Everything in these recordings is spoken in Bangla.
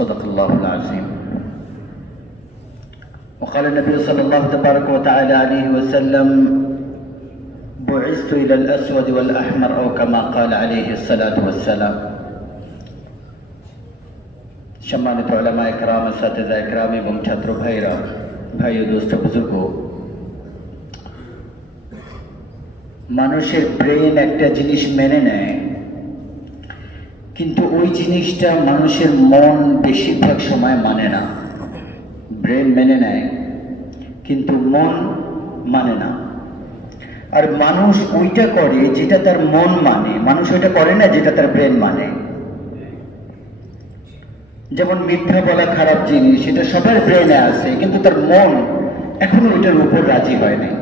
صدق الله العظيم. وقال النبي صلى الله تبارك وتعالى عليه وسلم: بعثت إلى الأسود والأحمر أو كما قال عليه الصلاة والسلام. সম্মানিত উলামা ইকরাম, আসাতিজা ইকরাম এবং ছাত্র ভাইরা, ভাই ও দোস্ত বুজুর্গ, মানুষের ব্রেন একটা জিনিস মেনে নেয়, কিন্তু ওই জিনিসটা মানুষের মন বেশিরভাগ সময় মানে না। ব্রেন মেনে নেয় কিন্তু মন মানে না। আর মানুষ ওইটা করে যেটা তার মন মানে, মানুষ ওইটা করে না যেটা তার ব্রেন মানে। যেমন মিথ্যা বলা খারাপ জিনিস, সেটা সবার ব্রেনে আছে, কিন্তু তার মন এখনো ওইটার উপর রাজি হয় নাই।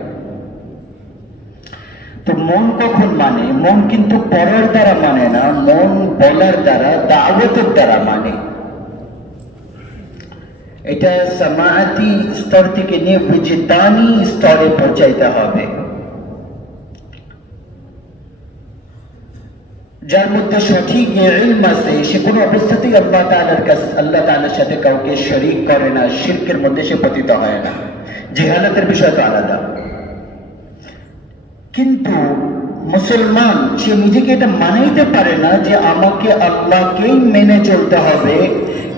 তো মন কখন মানে? মন কিন্তু পড়ার দ্বারা মানে না, মন বলার দ্বারা, দাওয়াতের দ্বারা মানে। এটা সামাআতি স্তর থেকে নিয়ে বিজদানি স্তরে পৌঁছাইতে হবে, যার মধ্যে সঠিক ইলম আছে, সে কোনো অবস্থাতেই আল্লাহ তাআলার সাথে কাউকে শরীক করে না, শিরকের মধ্যে সে পতিত হয় না। জিহালাতের বিষয় তো আলাদা। কিন্তু মুসলমান সে নিজেকে এটা মানাইতে পারে না যে আমাকে আল্লাহকেই মেনে চলতে হবে,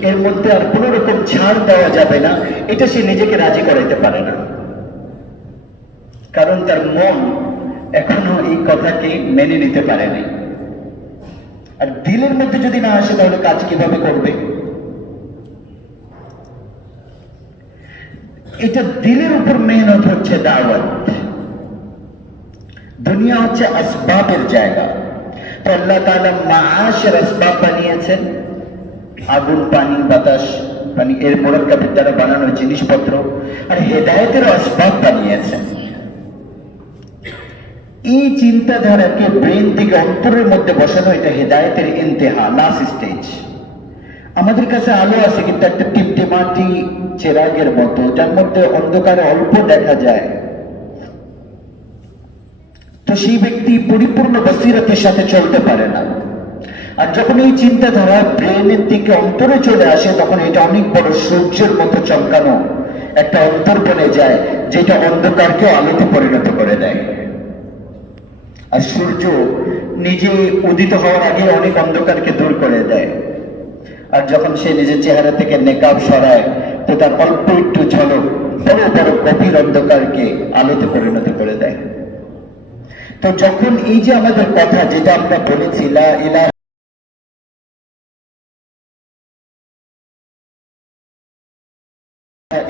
এর মধ্যে আর কোন রকম ছাড় দেওয়া যাবে না, এটা সে নিজেকে রাজি করাইতে পারে না। কারণ তার মন এখনো এই কথাকে মেনে নিতে পারেনি। আর দিলের মধ্যে যদি না আসে তাহলে কাজ কিভাবে করবে? এটা দিলের উপর মেহনত হচ্ছে দাওয়াত। দুনিয়া হচ্ছে আসবাবের জায়গা। তো আল্লাহ তাআলা মাআশের আসবাব বানিয়েছেন, আগুন, পানি, বাতাস, মানে এর মুরাক্কাবের দ্বারা বানানো জিনিসপত্র, আর হেদায়েতের আসবাব বানিয়েছেন। এই চিন্তাধারাকে ব্রেন থেকে অন্তরের মধ্যে বসানো, এটা হেদায়েতের ইন্তেহা, লাস্ট স্টেজ। আমাদের কাছে আলো আছে, কিন্তু একটা টিপটিমাটি চেরাগের মতো, যার মধ্যে অন্ধকারে অল্প দেখা যায়। তো সেই ব্যক্তি পরিপূর্ণ বসিরতের সাথে চলতে পারে না। আর যখন এই চিন্তাধারা ব্রেনের দিকে অন্তরে চলে আসে, তখন এটা অনেক বড় সূর্যের মতো চমকানো একটা অন্তর বনে যায়, যেটা অন্ধকারকে আলোতে পরিণত করে দেয়। আর সূর্য নিজে উদিত হওয়ার আগে অনেক অন্ধকারকে দূর করে দেয়। আর যখন সে নিজের চেহারা থেকে নেকাব সরায়, তো তার অল্প একটু ঝলক বড় বড় গভীর অন্ধকারকে আলোতে পরিণত করে দেয়। তো যখন এই যে আমাদের কথা, যেটা আমরা বলেছি, লা ইলাহা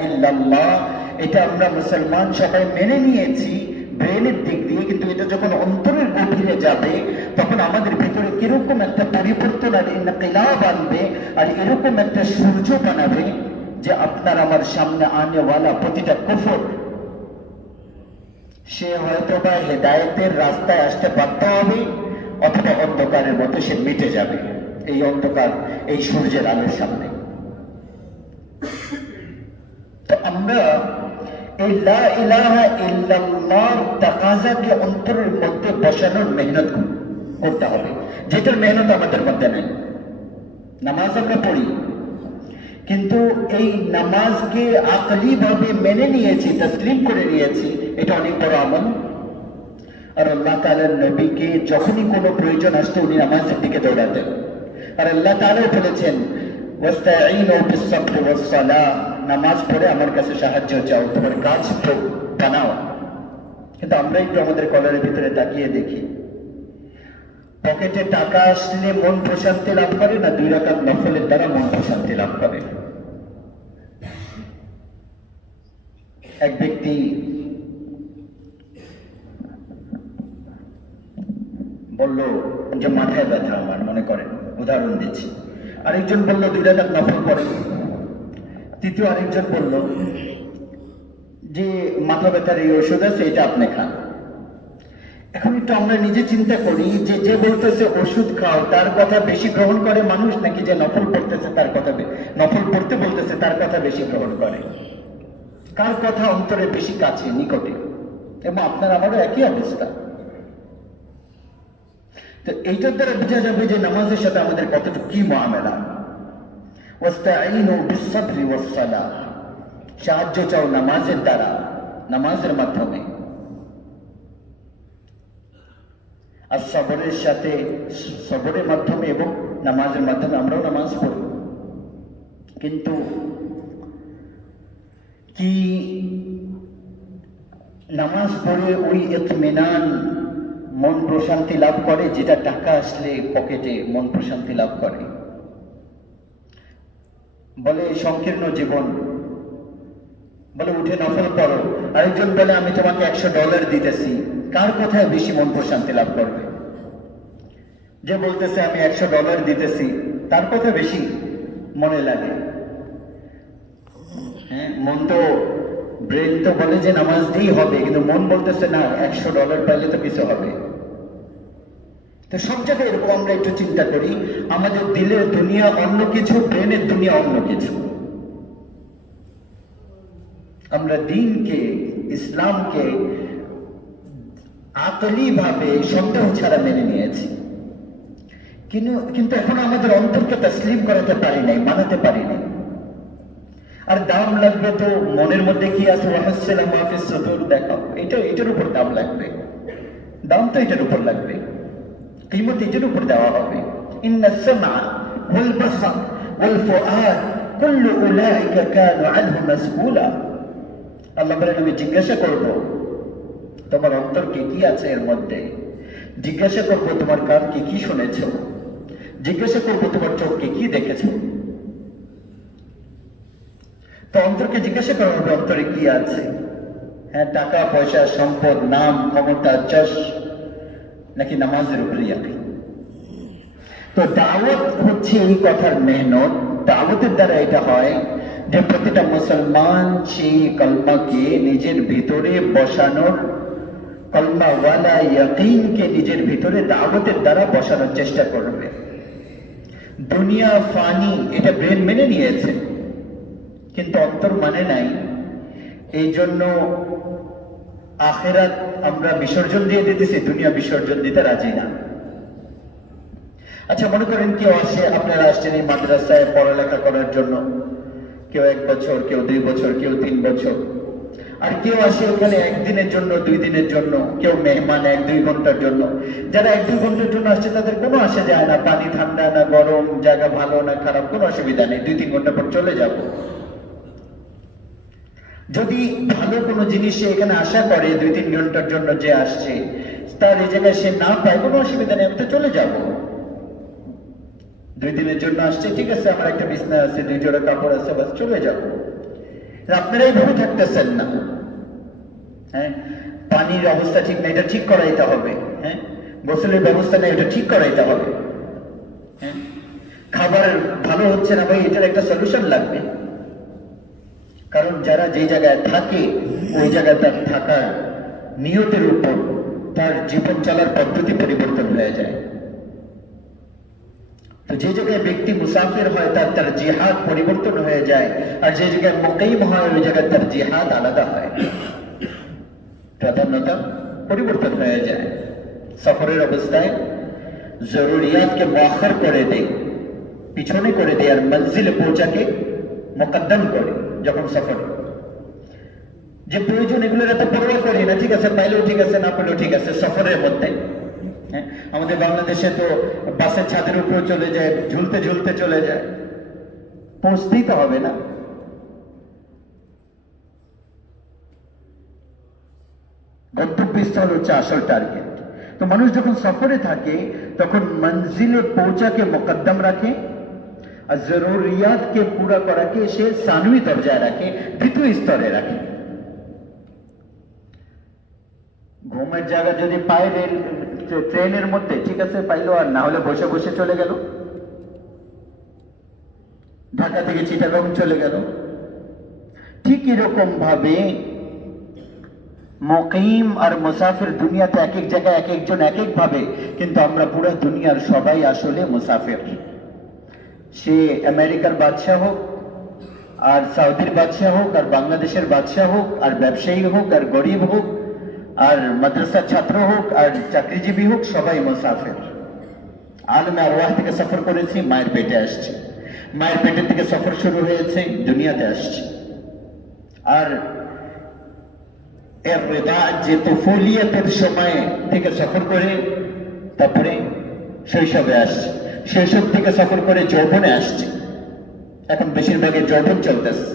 ইল্লাল্লাহ, এটা আমরা মুসলমান সবাই মেনে নিয়েছি ব্রেনের দিক দিয়ে, কিন্তু এটা যখন অন্তরের গভীরে যাবে, তখন আমাদের ভিতরে কিরকম একটা পরিবর্তন আর ইনকিলাব আনবে, আর এরকম একটা সূর্য বানাবে যে আপনার আমার সামনে আনেওয়ালা প্রতিটা কুফর, সে হয়তো বা হেদায়েতের রাস্তায় আসতে বাধ্য হবে, অথবা অন্ধকারের মতো সে মিটে যাবে এই অন্ধকার, এই সূর্যের আলোর সামনে। তো আমরা এই লা ইলাহা ইল্লাল্লাহর তাকাযাকে অন্তরের মধ্যে বসানোর মেহনত করতে হবে, যেটার মেহনত আমাদের মধ্যে নেই। নামাজ আমরা পড়ি, কিন্তু এই নামাজকে আকলি ভাবে মেনে নিয়েছি, তসলিম করে নিয়েছি, এটা অনেক বড় আমল। আর আল্লাহ তাআলার নবীকে যখনই কোনো প্রয়োজন আসতো, উনি নামাজের দিকে দৌড়াতেন। আর আল্লাহ তাআলা বলেছেন, ওয়াস্তাঈনু বিস-সাবরি ওয়াস-সালাহ, নামাজ পড়ে আমার কাছে সাহায্য চাও, তোমার কাজ বানাও। কিন্তু আমরা একটু আমাদের কলারের ভিতরে তাকিয়ে দেখি, পকেটে টাকা আসলে মন প্রশান্তি লাভ করে না, 2 রাকাত নফলের দ্বারা মন প্রশান্তি লাভ করে। এক ব্যক্তি বলল যে মাথায় ব্যথা আমার, মনে করেন, উদাহরণ দিচ্ছি। আরেকজন বলল 2 রাকাত নফল পড়ে। তৃতীয় আরেকজন বলল যে মাথা ব্যথার এই ওষুধ আছে, এটা আপনি খান। এখন একটু আমরা নিজে চিন্তা করি যে যে বলতেছে ওষুধ খাও, তার কথা বেশি গ্রহণ করে মানুষ, নাকি যে নফল পড়তেছে তার কথা, নফল পড়তে বলতেছে তার কথা বেশি গ্রহণ করে? কার কথা অন্তরে বেশি কাছে, নিকটে? এবং আপনার আমারও একই অবস্থা। তো এইটার দ্বারা বোঝা যাবে যে নামাজের সাথে আমাদের কতটুকু কি মুআমালা। ওয়াস্তাঈনু বিস-সাবরি ওয়াস-সালাহ, সাহায্য চাও নামাজের দ্বারা, নামাজের মাধ্যমে। আর সবরের সাথে, সবরের মাধ্যমে এবং নামাজের মাধ্যমে আমরাও নামাজ পড়ি। কিন্তু কি নামাজ পড়ে ওই ইতমিনান, মন প্রশান্তি লাভ করে যেটা টাকা আসলে পকেটে মন প্রশান্তি লাভ করে? বলে সংকীর্ণ জীবন, বলে উঠে নফল পড়ো। আরেকজন বলে আমি তোমাকে $100 দিতেছি। কার কোথায় বেশি মন প্রশান্তি লাভ করবে? যে বলতেছে আমি $100 দিতেছি, তার কথা বেশি মনে লাগে। হ্যাঁ, মন তো, ব্রেন তো বলে যে নামাজ দিয়েই হবে, কিন্তু মন বলতেছে না, $100 পাইলে তো কিছু হবে। তো সব জায়গায় এরকম আমরা একটু চিন্তা করি, আমাদের দিলের দুনিয়া অন্য কিছু, ব্রেনের দুনিয়া অন্য কিছু। আমরা দ্বীনকে, ইসলামকে আকলি ভাবে সন্দেহ ছাড়া মেনে নিয়েছি, কিন্তু এখন আমাদের অন্তরকে তসলিম করাতে পারি নাই, মানাতে পারি নাই। আর দাম লাগবে তো মনের মধ্যে কি আছে, ওয়াহসিলা মা ফিস সুদুর দেখাও, এটার উপর দাম লাগবে। দাম তো এটার উপর লাগবে, কিমত এটার উপর দেওয়া হবে। ইন্নাস সামআ ওয়াল বাসার ওয়াল ফুআদ কুল্লু উলাইকা কানু আনহু মাসউলা। আল্লাহ বলেন আমি জিজ্ঞাসা করব তোমার অন্তরকে কি আছে এর মধ্যে, জিজ্ঞাসা করব তোমার কানকে কি শুনেছো, জিজ্ঞাসা করব তোমার চোখকে কি দেখেছো। তো অন্তরকে জিজ্ঞাসা করা হবে অন্তরে কি আছে। হ্যাঁ, টাকা পয়সা, সম্পদ, নাম, ক্ষমতা, যশ, নাকি নামাজের উপরে ইয়াকিন। তো দাওয়াত হচ্ছে এই কথার মেহনত। দাওয়াতের দ্বারা এটা হয় যে প্রতিটা মুসলমান সেই কলমাকে নিজের ভিতরে বসানোর, কলমাওয়ালা ইয়াকিনকে নিজের ভিতরে দাওয়াতের দ্বারা বসানোর চেষ্টা করবে। দুনিয়া ফানি, এটা ব্রেন মেনে নিয়েছে, কিন্তু অন্তর মানে নাই। এই জন্য আখিরাত আমরা বিসর্জন দিয়ে দিতেছি, দুনিয়া বিসর্জন দিতে রাজি না। আচ্ছা, মনে করেন কেউ আসে, আপনারা আসছেন এই মাদ্রাসায় পড়ালেখা করার জন্য, কেউ 1 বছর, কেউ 2 বছর, কেউ 3 বছর। আর কেউ আসে ওখানে 1 দিনের জন্য, 2 দিনের জন্য, কেউ মেহমান 1-2 ঘন্টার জন্য। যারা 1-2 ঘন্টার জন্য আসছে তাদের কোনো আসে যায় না, পানি ঠান্ডা না গরম, জায়গা ভালো না খারাপ, কোনো অসুবিধা নেই, 2-3 ঘন্টা পর চলে যাব। যদি ভালো কোনো জিনিস সে এখানে আশা করে 2-3 ঘন্টার জন্য যে আসছে, তার এই জায়গায় সে না পায়, কোনো অসুবিধা নেই, আমি তো চলে যাব। 2 দিনের জন্য আসছে, ঠিক আছে, আমার একটা বিছনা আছে, 2 জোড়া কাপড় আছে, বাস চলে যাব। আপনারা এইভাবে থাকতেছেন না। হ্যাঁ, পানির অবস্থা ঠিক না, এটা ঠিক করাইতে হবে। হ্যাঁ, গোসলের ব্যবস্থা নেই, এটা ঠিক করাইতে হবে। হ্যাঁ, খাবার ভালো হচ্ছে না ভাই, এটার একটা সলিউশন লাগবে। কারণ যারা যে জায়গায় থাকে ওই জায়গায় তার থাকার নিয়তের উপর তার জীবন চলার পদ্ধতি পরিবর্তন হয়ে যায়। তো যে জায়গায় ব্যক্তি মুসাফির হয় তার জিহাদ পরিবর্তন হয়ে যায়, আর যে জায়গায় মুকিম হয় ওই জায়গায় তার জিহাদ আলাদা হয়, প্রাধান্যতা পরিবর্তন হয়ে যায়। সফরের অবস্থায় জরুরিয়াতকে মুআখার করে দেয়, পিছনে করে দেয়, আর মঞ্জিলে পৌঁছাকে মুকদ্দম করে। যখন সফর যে প্রয়োজন এগুলোর এত পরোয়া করি না, ঠিক আছে, পাইলেও ঠিক আছে, না পেলেও ঠিক আছে, সফরের মধ্যে। হ্যাঁ, আমাদের বাংলাদেশে তো বাসের ছাদের উপরে চলে যায়, ঝুলতে ঝুলতে চলে যায়, পৌঁছতেই তো হবে না। গন্তব্যস্থল হচ্ছে আসল টার্গেট। তো মানুষ যখন সফরে থাকে তখন মঞ্জিলে পৌঁছাকে মুকদ্দম রাখে, আর জরুরিয়াতকে পুরা করাকে সে সানবি দরজায় রাখে, দ্বিতীয় স্তরে রাখে। ঘুমের জায়গা যদি পায় ট্রেনের মধ্যে, ঠিক আছে, পাইলো, আর না হলে বসে বসে চলে গেল, ঢাকা থেকে চিটাগং চলে গেল। ঠিক এরকম ভাবে মুকিম আর মুসাফির দুনিয়াতে এক এক জায়গায় এক একজন এক এক ভাবে, কিন্তু আমরা পুরো দুনিয়ার সবাই আসলে মুসাফির। সে আমেরিকার বাদশাহ হোক, আর সৌদির বাদশাহ হোক, আর বাংলাদেশের বাদশাহ হোক, আর ব্যবসায়ী হোক, আর গরিব হোক, আর মাদ্রাসার ছাত্র হোক, আর চাকরিজীবী হোক, সবাই মুসাফির। আলমে আরওয়াহ থেকে সফর করেছি, মায়ের পেটে আসছি। মায়ের পেটের থেকে সফর শুরু হয়েছে, দুনিয়াতে আসছে। আর এর রেদা যে তুফুলিয়াতের সময় থেকে সফর করে তারপরে শৈশবে আসছে, শৈশব থেকে সফর করে যৌবনে আসছে। এখন বেশিরভাগের যৌবন চলতেছে,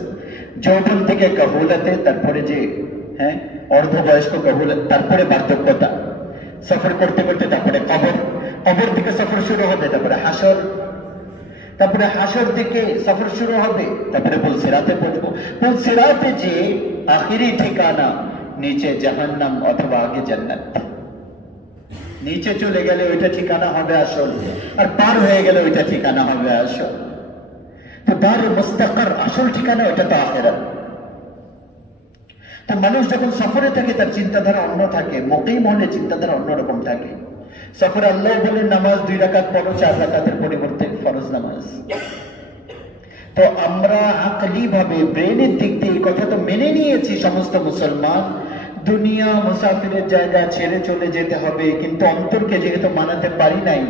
যৌবন থেকে কাহুলাতে, তারপরে যে অর্ধবয়স্ক কাহুলাত, তারপরে বার্ধক্যতা, সফর করতে করতে তারপরে কবর, কবর থেকে সফর শুরু হবে, তারপরে হাসর, তারপরে হাসর থেকে সফর শুরু হবে, তারপরে পুলসিরাতে পৌঁছবো। পুলসিরাতে যে আখিরি ঠিকানা নিচে জাহান্নাম অথবা আগে জান্নাত। নিচে চলে গেলে ওইটা ঠিকানা হবে আসল, আর পার হয়ে গেলে ওইটা ঠিকানা হবে আসল। তো দারুল মুস্তাকার আসল ঠিকানা ওটা তো আখিরাত। তো মানুষ যখন সফরে থাকে তার চিন্তাধারা অন্য থাকে, মুকিম হলে চিন্তাধারা অন্যরকম থাকে। সফরে আল্লাহ বলেন নামাজ 2 রাকাত পড়ো, 4 রাকাতের পরিবর্তে ফরজ নামাজ। তো আমরা আকলি ভাবে ব্রেনের দিক দিয়ে এই কথা তো মেনে নিয়েছি সমস্ত মুসলমান, দুনিয়া মুসাফিরের জায়গা ছেড়ে চলে যেতে হবে, কিন্তু অন্তরকে যেহেতু মানাতে পারি নাই,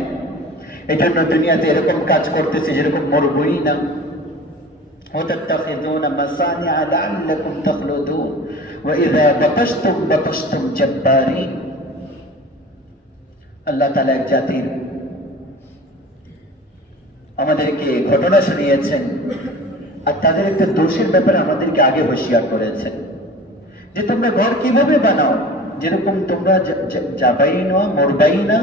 এজন্য দুনিয়াতে এরকম কাজ করতেছি যেরকম মরবই না। وتتخذون مصانع لعلكم تخلدون واذا بطشتم بطشتم جبارين। আল্লাহ তাআলা এক জাতির আমাদেরকে ঘটনা শুনিয়েছেন, আর তাদের একটা দোষের ব্যাপারে আমাদেরকে আগে হুঁশিয়ার করেছেন যে তোমরা ঘর কিভাবে বানাও যেরকম তোমরা যাবাই না, মরবাই না।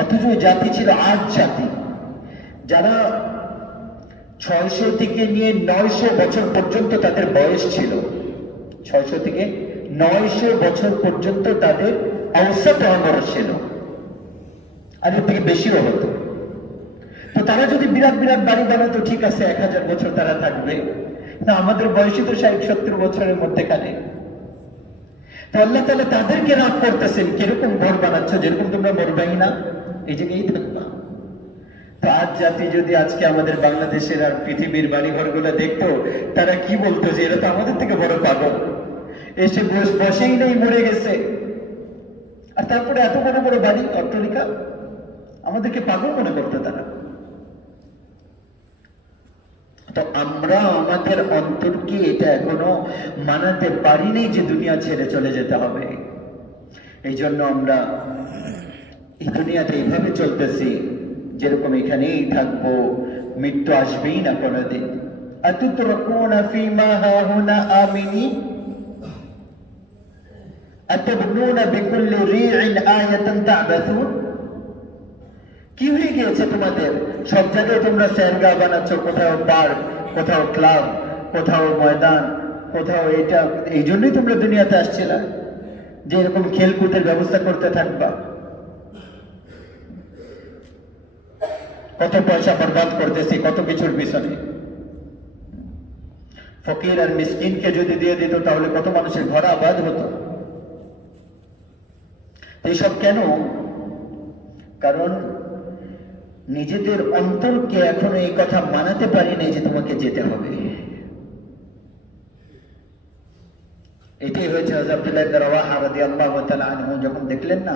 অথচ জাতি ছিল আজ জাতি যারা 600 থেকে নিয়ে 900 বছর পর্যন্ত তাদের বয়স ছিল। 600 থেকে 900 বছর পর্যন্ত তাদের অবস্থা অমর ছিল, আর এর থেকে বেশিও হতো। তো তারা যদি বিরাট বিরাট বাড়ি বানাতো ঠিক আছে, 1000 বছর তারা থাকবে, না আমাদের বয়সই তো 60-70 বছরের মধ্যেখানে। তো আল্লাহ তাআলা তাদেরকে রাগ করতেছেন, কিরকম ঘর বানাচ্ছ যেরকম তোমরা মরবাই না, এই জায়গায় থাকবা। তো আজ জাতি যদি আজকে আমাদের বাংলাদেশের আর পৃথিবীর বাড়িঘরগুলো দেখতো, তারা কি বলতো যে এরা তো আমাদের থেকে বড় পাগল, এসে বসেই নেই, মরে গেছে, আর তারপরে এত বড় বড় বাড়ি অট্টালিকা, আমাদেরকে পাগল মনে করতো তারা। তো আমরা আমাদের অন্তরকে এটা এখনো মানাতে পারিনি যে দুনিয়া ছেড়ে চলে যেতে হবে। এই জন্য আমরা এই দুনিয়াতে এইভাবে চলতেছি যেরকম এখানেই থাকবো, মৃত্যু আসবেই না কোনোদিন। আতুতরাকুনা ফীমা হাহুনা আমিনিন আতাবনুনা বিকুল্লি রিইন আয়াতান তা'বাসুন। কি হয়ে গিয়েছে তোমাদের? সব জায়গায় তোমরা স্যারগা বানাচ্ছ, কোথাও পার্ক, কোথাও ক্লাব, কোথাও ময়দান, কোথাও এটা। এই জন্যই তোমরা দুনিয়াতে আসছিলা যে এরকম খেলকুদের ব্যবস্থা করতে থাকবা। কত পয়সা বরবাদ করতেছি কত কিছুর পিছনে। ফকির আর মিসকিনকে যদি দিয়ে দিত তাহলে কত মানুষের ঘর আবাদ হতো। এইসব কেন? কারণ নিজেদের অন্তরকে এখনো এই কথা মানাতে পারিনি যে তোমাকে যেতে হবে। এটাই হয়েছে হযরত আব্দুল্লাহ ইবনে রাওয়াহা রাদিয়াল্লাহু তাআলা আনহু যখন দেখলেন না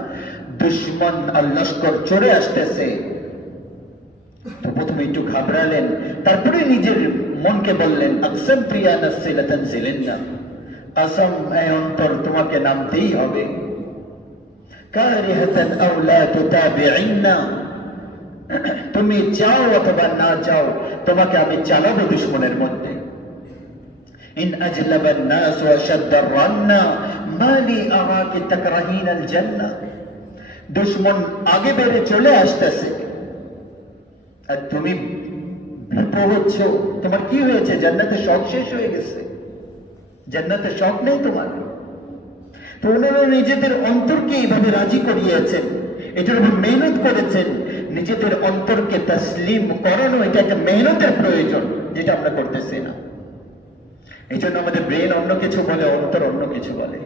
দুশমন আর লস্কর চড়ে আসতেছে, তো প্রথমে একটু ঘাবড়ালেন, তারপরে নিজের মনকে বললেন আকসাম প্রিয়া নাফসি লাতানজিলিন্না, কসম এ অন্তর তোমাকে নামতেই হবে। কারিহাতান আও লা তুতাবিইন্না, তুমি চাও অথবা না চাও তোমাকে আমি চালাবো দুশমনের মধ্যে। ইন আজলাবান নাস ওয়া শাদ্দার রান্না মালি আরাকি তাকরাহিন আল জান্নাহ। দুশমন আগে বেড়ে চলে আসতেছে আর তুমি ভীত হচ্ছ। তোমার কি হয়েছে? জান্নাতের শখ শেষ হয়ে গেছে, জান্নাতের শখ নেই তোমার। তো ওনারা নিজেদের অন্তরকে এইভাবে রাজি করিয়েছেন, এটার উপর মেহনত করেছেন। নিজেদের অন্তরকে তসলিম করানো এটা একটা মেহনতের প্রয়োজন, যেটা আমরা করতেছি না। এই জন্য আমাদের ব্রেন অন্য কিছু বলে, অন্তর অন্য কিছু বলে,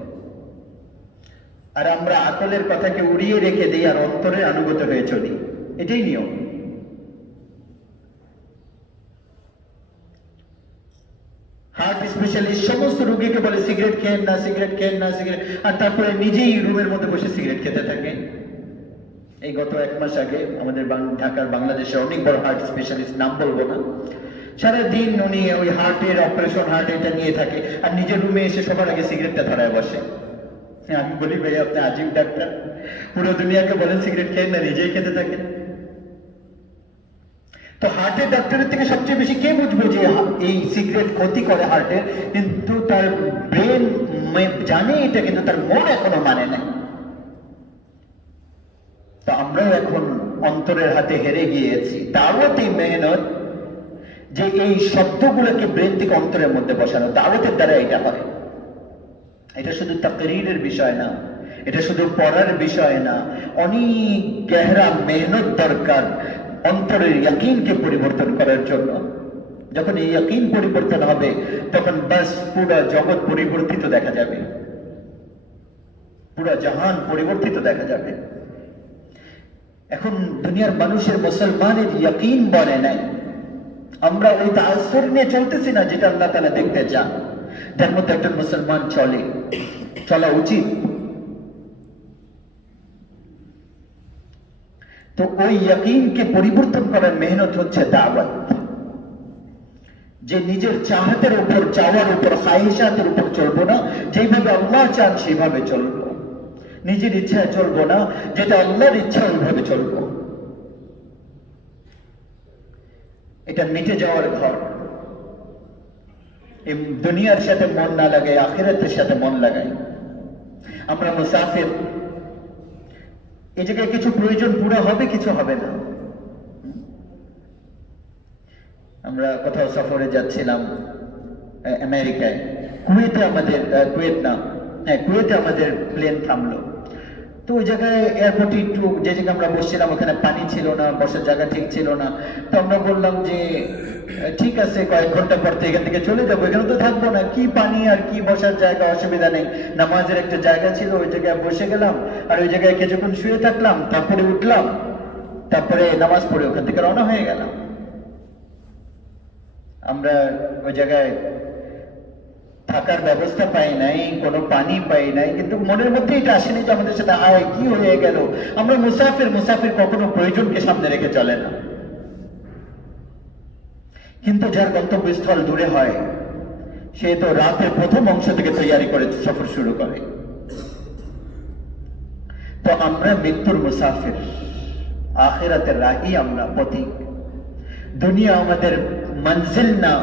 আর আমরা আকলের কথাকে উড়িয়ে রেখে দিই আর অন্তরের আনুগত হয়ে চলি। এটাই নিয়ম। হার্ট স্পেশালিস্ট সমস্ত রোগীকে বলে সিগারেট খেয়েন না, সিগারেট খেয়েন না, সিগারেট, আর তারপরে নিজেই রুমের মধ্যে বসে সিগারেট খেতে থাকে। এই গত 1 মাস আগে আমাদের ঢাকার বাংলাদেশের অনেক বড় হার্ট স্পেশালিস্ট, নাম বলবো না, সারাদিন উনি ওই হার্টের অপারেশন, হার্ট এটা নিয়ে থাকে, আর নিজের রুমে এসে সবার আগে সিগারেটটা ধরায় বসে। আমি বলি, ভাই আপনি আজিব ডাক্তার, পুরো দুনিয়াকে বলেন সিগারেট খেয়ে না, নিজেই খেতে থাকেন। তো হার্টের ডাক্তারের থেকে সবচেয়ে বেশি কে বুঝবে যে এই সিগারেট ক্ষতি করে হার্টের, কিন্তু তার ব্রেন জানে এটা, কিন্তু তার মন এখনো মানে নাই। তো আমরাও এখন অন্তরের হাতে হেরে গিয়েছি। দাওয়াতি মেহনত, যে এই শব্দগুলোকে ব্রেন থেকে অন্তরের মধ্যে বসানো, দাওয়াতের দ্বারা এটা হয়। এটা শুধু তাকরীরের বিষয় না, এটা শুধু পড়ার বিষয় না, অনেক গহরা মেহনত দরকার অন্তরের ইয়াকিনকে পরিবর্তন করার জন্য। যখন এই ইয়াকিন পরিবর্তন হবে, তখন বাস পুরো জগৎ পরিবর্তিত দেখা যাবে, পুরো জাহান পরিবর্তিত দেখা যাবে। এখন দুনিয়ার মানুষের, মুসলমানের ইয়াকিন বলে নাই। আমরা ওই তাআসসুর নিয়ে চলতেছি না, যেটা আল্লাহ তাআলা দেখতে চান, যার মধ্যে একজন মুসলমান চলা উচিত। তো ওই ইয়াকিনকে পরিবর্তন করার মেহনত হচ্ছে দাওয়াত। যে নিজের চাহতের উপর, চাওয়ার উপর, খাহিশাতের উপর চলবো না, যেভাবে আল্লাহ চান সেভাবে চলবো। নিজের ইচ্ছায় চলবো না, যেটা আল্লাহর ইচ্ছা ওইভাবে চলবো। এটা মিটে যাওয়ার ঘর। এই দুনিয়ার সাথে মন না লাগাই, আখিরাতের সাথে মন লাগাই। আমরা মুসাফির, এই জায়গায় কিছু প্রয়োজন পুরো হবে, কিছু হবে না। আমরা কোথাও সফরে যাচ্ছিলাম আমেরিকায়, কুয়েতে আমাদের প্লেন থামলো। তো ওই জায়গায় এয়ারপোর্টে একটু, যে জায়গায় আমরা বসছিলাম ওখানে পানি ছিল না, বসার জায়গা ঠিক ছিল না। তো আমরা বললাম যে ঠিক আছে, কয়েক ঘন্টা পর তো এখান থেকে চলে যাবো, এখানে তো থাকবো না, কি পানি আর কি বসার জায়গা, অসুবিধা নেই। নামাজের একটা জায়গা ছিল, ওই জায়গায় বসে গেলাম, আর ওই জায়গায় কিছুক্ষণ শুয়ে থাকলাম, তারপরে উঠলাম, তারপরে নামাজ পড়ে ওখান থেকে রওনা হয়ে গেলাম। আমরা ওই জায়গায় থাকার ব্যবস্থা পাই নাই, কোনো পানি পাই নাই, কিন্তু মনের মধ্যে এটা আসেনি যে আমাদের সাথে আয় কি হয়ে গেল। আমরা মুসাফির কখনো প্রয়োজনকে সামনে রেখে চলে না। কিন্তু যার গন্তব্যস্থল দূরে হয়, সে তো রাতের প্রথম অংশ থেকে তৈরি করে সফর শুরু করে। তো আমরা মৃত্যুর মুসাফির, আখিরাতের রাহি আমরা পথিক। দুনিয়া আমাদের মঞ্জিল না,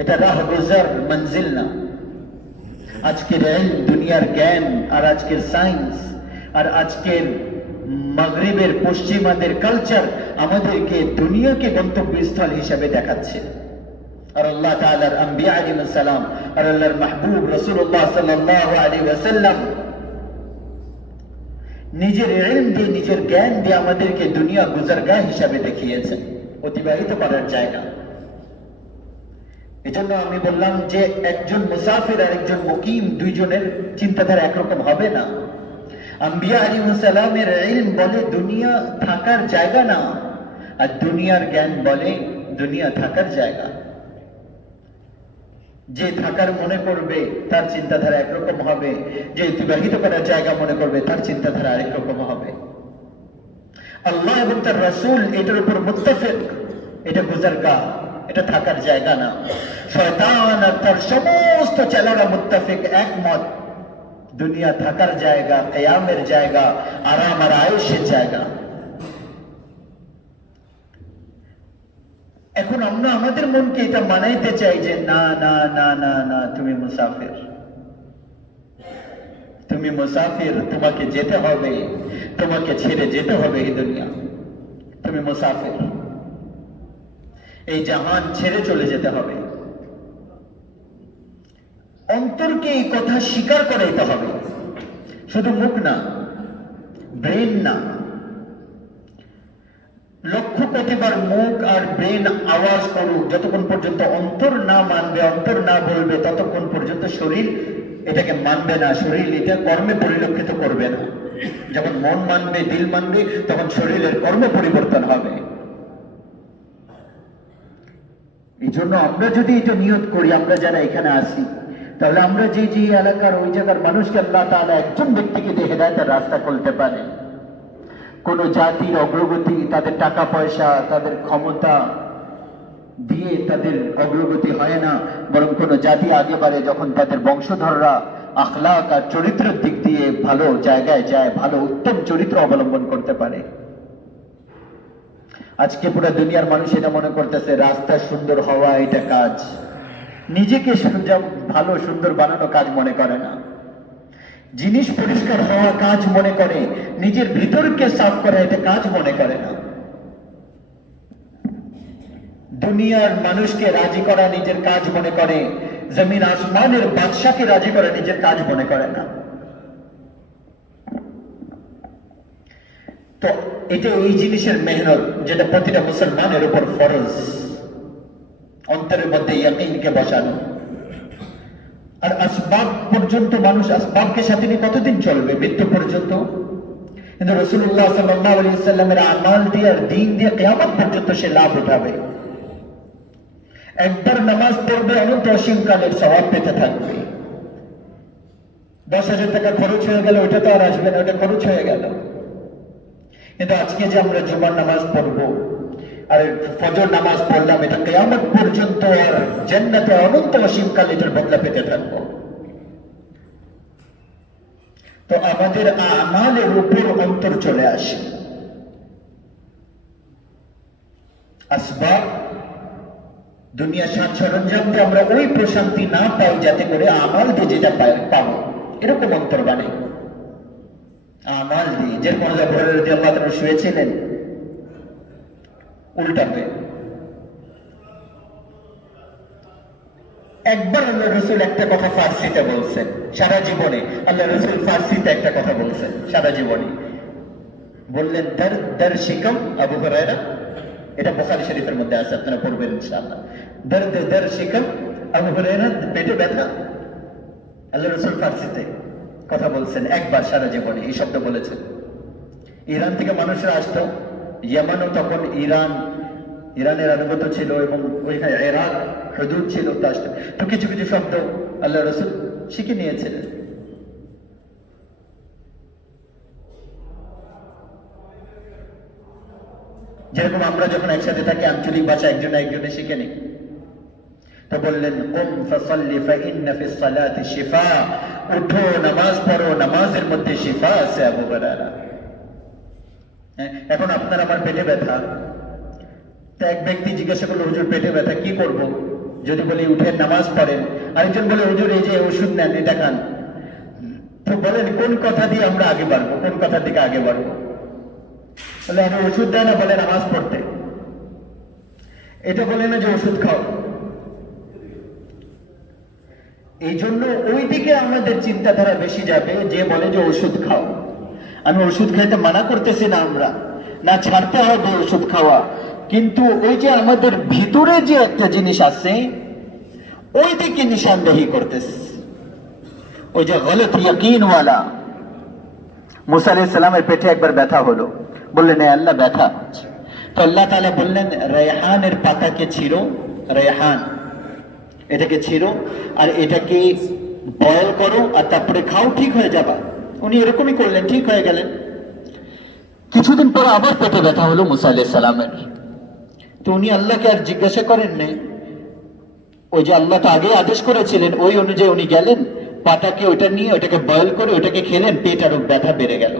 এটা রাহ গুজার, মঞ্জিল না। আজকের দুনিয়ার জ্ঞান আর আজকের সায়েন্স আর আজকের মাগরিবের, পশ্চিমাদের কালচার আমাদেরকে দুনিয়াকে গন্তব্যস্থল হিসেবে দেখাচ্ছে। আর আল্লাহ তাআলার আম্বিয়া আলাইহিস সালাম আর আল্লাহর মাহবুব রাসূলুল্লাহ সাল্লাল্লাহু আলাইহি ওয়াসাল্লাম নিজের ইলম দিয়ে, নিজের জ্ঞান দিয়ে আমাদেরকে দুনিয়া গুজারগাহ হিসাবে দেখিয়েছেন, অতিবাহিত করার জায়গা। এজন্য আমি বললাম যে একজন মুসাফির আর একজন মুকিম, দুইজনের চিন্তাধারা একরকম হবে না। আম্বিয়া আলাইহিস সালামের ইলম বলে দুনিয়া থাকার জায়গা না, আর দুনিয়ার জ্ঞান বলে দুনিয়া থাকার জায়গা। যে থাকার মনে করবে তার চিন্তাধারা একরকম হবে, যে অতিবাহিত করার জায়গা মনে করবে তার চিন্তাধারা আরেক রকম হবে। আল্লাহ এবং তার রাসূল এটার উপর মুত্তাফিক, এটা গুজারগাহ, এটা থাকার জায়গা না। শয়তান আর তার সমস্ত চেলারা মুত্তাফিক, একমত, দুনিয়া থাকার জায়গা, কিয়ামের জায়গা, আরাম আর আয়েশের জায়গা। এখন আমরা আমাদের মনকে এটা মানাইতে চাই যে না না না না না, তুমি মুসাফির, তুমি মুসাফির, তোমাকে যেতে হবে, তোমাকে ছেড়ে যেতে হবে এই দুনিয়া। তুমি মুসাফির, এই জাহান ছেড়ে চলে যেতে হবে। অন্তরকে এই কথা স্বীকার করাইতে হবে, শুধু মুখ না, ব্রেন না। লক্ষ কোটিবার মুখ আর ব্রেন আওয়াজ করুক, যতক্ষণ পর্যন্ত অন্তর না মানবে, অন্তর না বলবে, ততক্ষণ পর্যন্ত শরীর এটাকে মানবে না, শরীর এটা কর্মে পরিলক্ষিত করবে না। যখন মন মানবে, দিল মানবে, তখন শরীরের কর্ম পরিবর্তন হবে। এই জন্য আমরা যদি এটা নিয়ত করি, আমরা যারা এখানে আসি, তাহলে আমরা যে যে এলাকার, ওই জায়গার মানুষকে আল্লাহ তাআলা একজন ব্যক্তিকে দিয়ে হেদায়েতের রাস্তা খুলতে পারে। কোন জাতির অগ্রগতি তাদের টাকা পয়সা, তাদের ক্ষমতা দিয়ে তাদের অগ্রগতি হয় না, বরং কোন জাতি আগে বাড়ে যখন তাদের বংশধররা আখলাক আর চরিত্রের দিক দিয়ে ভালো জায়গায় যায়, ভালো উত্তম চরিত্র অবলম্বন করতে পারে। আজকে পুরো দুনিয়ার মানুষ এটা মনে করতেছে রাস্তা সুন্দর হওয়া এটা কাজ, নিজেকে ভালো সুন্দর বানানো কাজ মনে করে না। জিনিস পরিষ্কার হওয়া কাজ মনে করে, নিজের ভিতরকে সাফ করা এটা কাজ মনে করে না। দুনিয়ার মানুষকে রাজি করা নিজের কাজ মনে করে, জমিন আসমানের বাদশাকে রাজি করা নিজের কাজ মনে করে না। তো এটা এই জিনিসের মেহনত যেটা প্রতিটা মুসলমানের উপর ফরজ, অন্তরের মধ্যে ইয়াকিনকে বসানো। আর আসবাব পর্যন্ত মানুষ আসবাবকে সাথে নিয়ে কতদিন চলবে? মৃত্যু পর্যন্ত। কিন্তু রাসূলুল্লাহ সাল্লাল্লাহু আলাইহি ওয়াসাল্লামের আমাল দিয়ে আর দ্বীন দিয়ে কিয়ামত পর্যন্ত সে লাভ উঠাবে। একবার নামাজ পড়বে, অনন্ত অসীমকালের সওয়াব পেতে থাকবে। 10,000 টাকা খরচ হয়ে গেল, ওটা তো আর আসবে না, ওটা খরচ হয়ে গেল। কিন্তু আজকে যে আমরা জুমার নামাজ পড়বো আর ফজর নামাজ পড়লাম, এটা কিয়ামত পর্যন্ত আর জান্নাতে অনন্ত অসীমকাল এটার বদলা পেতে থাকবো। তো আমাদের আমালের উপর অন্তর চলে আসে। আসবাব দুনিয়া সাজ সরঞ্জাম দিয়ে আমরা ওই প্রশান্তি না পাই যাতে করে আমাল দিয়ে যেটা পাবো, এরকম অন্তর বানাই। আমাল দিয়ে যেরকম আল্লাহ শুয়েছিলেন উল্টা হয়ে। একবার আল্লাহ রসুল একটা কথা ফার্সিতে বলছেন সারা জীবনে। আল্লাহ রসুল ফার্সিতে একটা কথা বলছেন সারা জীবনে, বললেন দর্দ শিকম আবু হুরায়রা। এটা বুখারী শরীফের মধ্যে আছে, আপনারা পড়বেন ইনশাআল্লাহ। দর্দ শিকম আবু হুরায়রা, পেটে ব্যথা। আল্লাহ রসুল ফার্সিতে কথা বলছেন একবার সারা জীবনে, এই শব্দ বলেছেন। ইরান থেকে মানুষরা আসতো, ইয়ামানও তখন ইরানের আনুগত ছিল এবং ওইখানে ইরাক হুদুদ ছিল, তো আসতো। তো কিছু কিছু শব্দ আল্লাহ রসুল শিখে নিয়েছিলেন। যেরকম আমরা যখন একসাথে থাকি আঞ্চলিক ভাষা একজনে শিখে নিই। তো বললেন কুম ফাসাল্লি ফাইন্না ফিস সালাতি শিফা, উঠো নামাজ পড়ো, নামাজের মধ্যে শিফা আছে আবু হুরায়রা। এখন আপনার আমার পেটে ব্যথা, তো এক ব্যক্তি জিজ্ঞাসা করলো হুজুর পেটে ব্যথা কি করব? যদি বলি উঠে নামাজ পড়েন, আরেকজন বলে হুজুর এই যে ওষুধ নেন, এটা খান। তো বলেন কোন কথা দিয়ে আমরা আগে বাড়বো, কোন কথার দিকে আগে বাড়বো? বলে আমি ওষুধ দেয় না, বলে নামাজ পড়তে। এটা বলে না যে ওষুধ খাও। এই জন্য ওই দিকে আমাদের চিন্তাধারা বেশি যাবে, যে বলে যে ওষুধ খাও। আমি ওষুধ খাইতে মানা করতেছি না, আমরা না ছাড়তে হবে ওষুধ খাওয়া, কিন্তু ওই যে আমাদের ভিতরে যে একটা জিনিস আছে ওই দিকে নিশানদেহি করতেছে। ওই যে গলত ইয়াকিনওয়ালা। মুসা আলাইহিস সালামের পেটে একবার ব্যথা হলো, বললেন এ আল্লাহ ব্যথা। তো আল্লাহ তাআলা বললেন রায়হানের পাতাকে ছিঁড়ো, রায়হান এটাকে ছিঁড়ো আর এটাকে বয়েল করো আর তারপরে খাও, ঠিক হয়ে যাবা। উনি এরকমই করলেন, ঠিক হয়ে গেলেন। কিছুদিন পর আবার পেটে ব্যথা হলো মুসা আলাইহিস সালামের। তো উনি আল্লাহকে আর জিজ্ঞাসা করেন নাই, ওই যে আল্লাহ তো আগে আদেশ করেছিলেন ওই অনুযায়ী উনি গেলেন, পাতাকে ওইটা নিয়ে ওটাকে বয়েল করে ওটাকে খেলেন, পেট আরো ব্যথা বেড়ে গেল।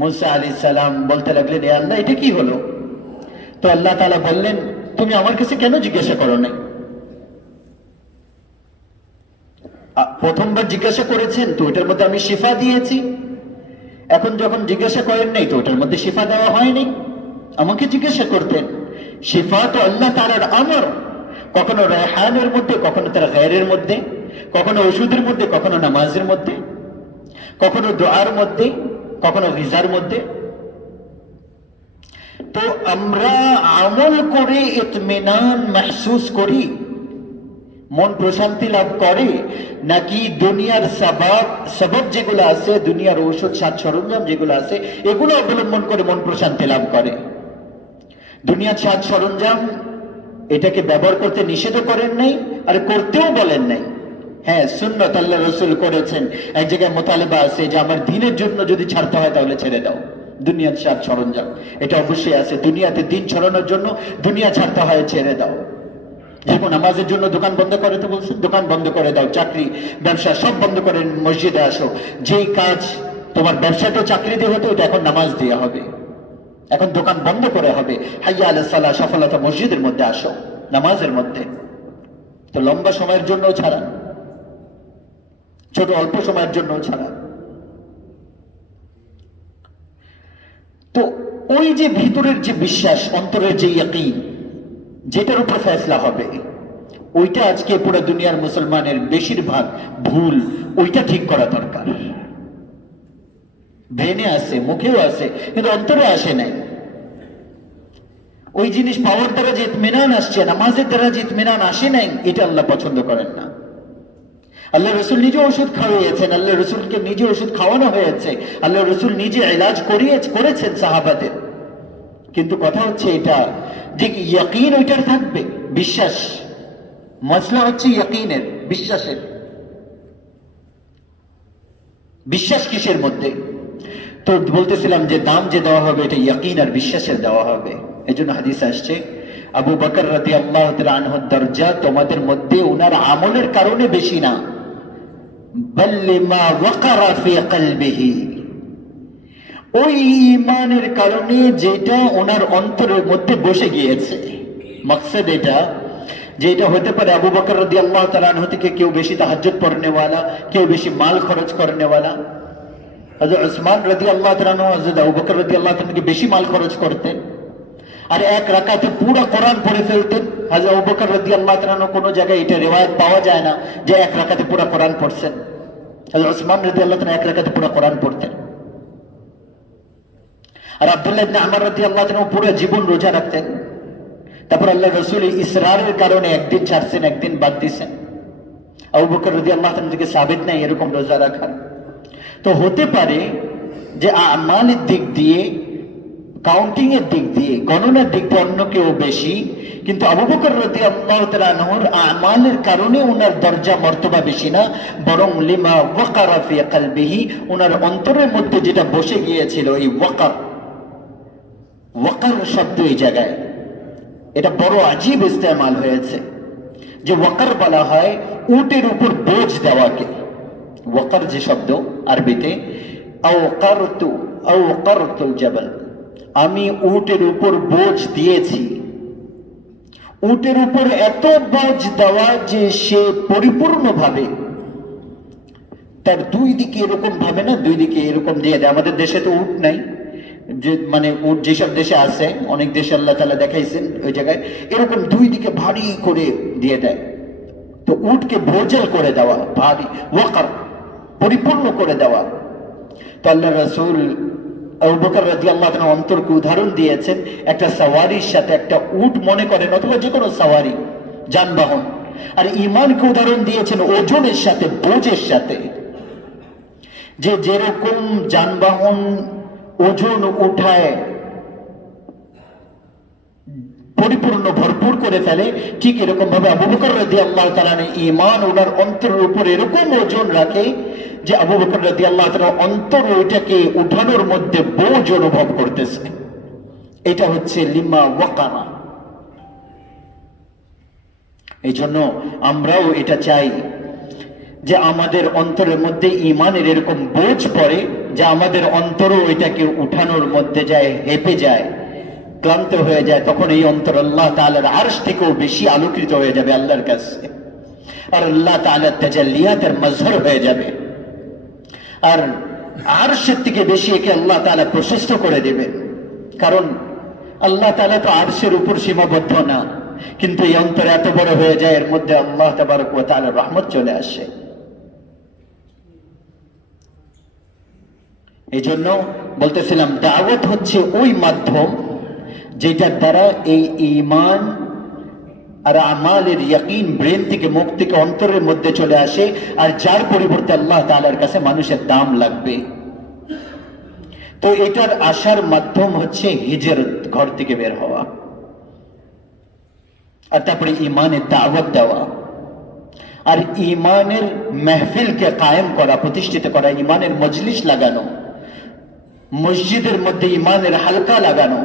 মুসা আলাইহিস সালাম বলতে লাগলেন এ আল্লাহ এটা কি হলো? তো আল্লাহ তাআলা বললেন তুমি আমার কাছে কেন জিজ্ঞাসা করো নাই? প্রথমবার জিজ্ঞাসা করেছেন তো ওটার মধ্যে আমি শিফা দিয়েছি, এখন যখন জিজ্ঞাসা করেন নাই তো ওটার মধ্যে শিফা দেওয়া হয়নি। আমাকে জিজ্ঞাসা করতেন। শিফা তো আল্লাহ তাআলার আমর, কখনো রায়হানের মধ্যে, কখনো তার গায়রের মধ্যে, কখনো ওষুধের মধ্যে, কখনো নামাজের মধ্যে, কখনো দোয়ার মধ্যে, কখনো গিজার মধ্যে। তো আমরা আমল করে ইতমিনান মাহসুস করি, মন প্রশান্তি লাভ করে, নাকি দুনিয়ার সবব যেগুলো আছে, দুনিয়ার ঔষধ সাজ সরঞ্জাম যেগুলো আছে এগুলো অবলম্বন করে মন প্রশান্তি লাভ করে? দুনিয়ার সাজ সরঞ্জাম এটাকে ব্যবহার করতে নিষেধ করেন নাই আর করতেও বলেন নাই। হ্যাঁ, সুন্নাত আল্লাহ রাসূল করেছেন। এক জায়গায় মোতালেবা আছে যে আমার দ্বীনের জন্য যদি ছাড়তে হয় তাহলে ছেড়ে দাও, দুনিয়ার সার সরঞ্জাম এটা অবশ্যই আছে। দুনিয়াতে দিন ছড়ানোর জন্য দুনিয়া ছাড়তে হয়, ছেড়ে দাও। যেমন নামাজের জন্য দোকান বন্ধ করে তো বলছেন, দোকান বন্ধ করে দাও, চাকরি ব্যবসা সব বন্ধ করে মসজিদে আসো। যেই কাজ তোমার ব্যবসাতে চাকরি দিয়ে হতো এটা এখন নামাজ দিয়ে হবে, এখন দোকান বন্ধ করে হবে। হাইয়া আলাস সালাহ, সফলতা মসজিদের মধ্যে আসো, নামাজের মধ্যে। তো লম্বা সময়ের জন্য ছাড়া, ছোট অল্প সময়ের জন্য ছাড়া। তো ওই যে ভিতরের যে বিশ্বাস, অন্তরের যে ইয়াকিন, যেটার উপর ফয়সলা হবে, ওইটা আজকে পুরো দুনিয়ার মুসলমানের বেশিরভাগ ভুল। ওইটা ঠিক করা দরকার। ব্রেনে আছে, মুখেও আছে, কিন্তু অন্তরে আসে নাই। ওই জিনিস পাওয়ার দ্বারা যে ইতমিনান আসছে, নামাজের দ্বারা যে ইতমিনান আসে নাই, এটা আল্লাহ পছন্দ করেন না। আল্লাহ রসুল নিজে ওষুধ খাওয়াইয়েছেন, আল্লাহ রসুলকে নিজে ওষুধ খাওয়ানো হয়েছে, আল্লাহ রসুল নিজে ইলাজ করেছেন সাহাবাদের। কিন্তু কথা হচ্ছে এটা যে ইয়াকিন ওইটার থাকবে, বিশ্বাস। মসলা হচ্ছে ইয়াকিনের, বিশ্বাসের। বিশ্বাস কিসের মধ্যে? তো বলতেছিলাম যে দাম যে দেওয়া হবে এটা ইয়াকিন আর বিশ্বাসের দেওয়া হবে। এই জন্য হাদিস আসছে, আবু বকর রাদিয়াল্লাহু তাআলা আনহুর দরজা তোমাদের মধ্যে উনার আমলের কারণে বেশি না, বাল লিমা ওয়াকারা ফি কলবিহি, ওই ঈমানের কারণে যেটা ওনার অন্তরের মধ্যে বসে গিয়েছে। মাকসাদ এটা যে এটা হতে পারে আবু বকর রাদিয়াল্লাহু তাআলা আনহু থেকে কেউ বেশি তাহাজ্জুদ পড়নেওয়ালা, কেউ বেশি মাল খরচ করনেওয়ালা। হযরত উসমান রাদিয়াল্লাহু তাআলা আনহু হযরত আবু বকর রাদিয়াল্লাহু তাআলা থেকে বেশি মাল খরচ করতেন, আর এক রাকাতে পুরো কোরআন পড়ে ফেলতেন। হযরত আবু বকর রাদিয়াল্লাহু তাআলা আনহু কোনো জায়গায় এটা রিওয়ায়াত পাওয়া যায় না যে এক রাকাতে পুরো কোরআন পড়ছেন। হযরত উসমান রাদিয়াল্লাহু তাআলা এক রাকাতে পুরো কোরআন পড়তেন। আর আব্দুল্লাহ ইবনে আমর রাদিয়াল্লাহু তাআলা পুরো জীবন রোজা রাখতেন। তারপর আল্লাহ রাসূল ইসরারের কারণে একদিন ছাড়ছেন, একদিন বাদ দিয়েছেন। আবু বকর রাদিয়াল্লাহু তাআলা থেকে সাবিত নাই এরকম রোজা রাখার। তো হতে পারে যে আমালের দিক দিয়ে, কাউন্টিং এর দিক দিয়ে, গণনার দিক দিয়ে অন্য কেউ বেশি, কিন্তু আবু বকর রাদিয়াল্লাহু তাআলা আনহুর আমালের কারণে ওনার দরজা মর্তবা বেশি না, বরং লিমা ওয়াকারা ফি কলবিহি, ওনার অন্তরের মধ্যে যেটা বসে গিয়েছিল। এই ওয়াকার, ওয়াকার শব্দ এই জায়গায় এটা বড় আজীব ইস্তেমাল হয়েছে। যে ওয়াকার বলা হয় উটের উপর বোঝ দেওয়াকে। ওয়াকার যে শব্দ আরবিতে, আওকারতুল জাবাল, আমি উটের উপর বোঝ দিয়েছি। উটের উপর এত বোঝ দেওয়া যে সে পরিপূর্ণভাবে তার দুই দিকে এরকম ভাবে না, দুই দিকে এরকম দিয়ে দেয়। আমাদের দেশে তো উট নাই, যে মানে উট যেসব দেশে আছে, অনেক দেশে আল্লাহ তাআলা দেখাইছেন ওই জায়গায় এরকম দুই দিকে ভারী করে দিয়ে দেয়। তো উটকে বোঝাল করে দেওয়া, ভারী, ওয়াকার, পরিপূর্ণ করে দেওয়া। তো আল্লাহ রাসূল আবু বকর রাদিয়াল্লাহু তাআলা অন্তরকে উদাহরণ দিয়েছেন একটা সাওয়ারির সাথে। একটা উট মনে করেন, অথবা যে কোনো সাওয়ারি, যানবাহন। আর ঈমানকে উদাহরণ দিয়েছেন ওজনের সাথে, বোঝের সাথে। যে যেরকম যানবাহন ওজন উঠায় পরিপূর্ণ ভরপুর করে ফেলে, ঠিক এরকম ভাবে আবু বকর রাদিয়াল্লাহু তাআলা ঈমান ওনার অন্তরের উপর এরকম ওজন রাখে যে আবু বকর রাদিয়াল্লাহু তাআলা অন্তর ওইটাকে উঠানোর মধ্যে বোঝ অনুভব করতেছে। এটা হচ্ছে লিমা ওয়াকারা। এই জন্য আমরাও এটা চাই যে আমাদের অন্তরের মধ্যে ঈমানের এরকম বোঝ পড়ে যে আমাদের অন্তরও ওইটাকে উঠানোর মধ্যে যায়, হেঁপে যায়, ক্লান্ত হয়ে যায়। তখন এই অন্তর আল্লাহ তাআলার আরশ থেকেও বেশি আলোকিত হয়ে যাবে আল্লাহর কাছে, আর আল্লাহ তাআলার তাজাল্লিয়াতের মাজহার হয়ে যাবে। আর আরশের থেকে বেশি একে আল্লাহ তাআলা প্রশস্ত করে দেবেন। কারণ আল্লাহ তাআলা তো আরশের উপর সীমাবদ্ধ না, কিন্তু এই অন্তর এত বড় হয়ে যায়, এর মধ্যে আল্লাহ তাবারক ওয়া তাআলার রহমত চলে আসে। এই জন্য বলতেছিলাম দাওয়াত হচ্ছে ওই মাধ্যম যেটার দ্বারা এই ঈমান আর আমালের ইয়াকিন ব্রেন থেকে, মুখ থেকে অন্তরের মধ্যে চলে আসে, আর যার পরিবর্তে আল্লাহ তাআলার কাছে মানুষের দাম লাগবে। তো এটার আসার মাধ্যম হচ্ছে হিজরত, ঘর থেকে বের হওয়া, আর তারপরে ঈমানের দাওয়াত দেওয়া, আর ঈমানের মেহফিলকে কায়েম করা, প্রতিষ্ঠিত করা, ঈমানের মজলিস লাগানো। মসজিদের মধ্যে ইমানের হালকা লাগানো,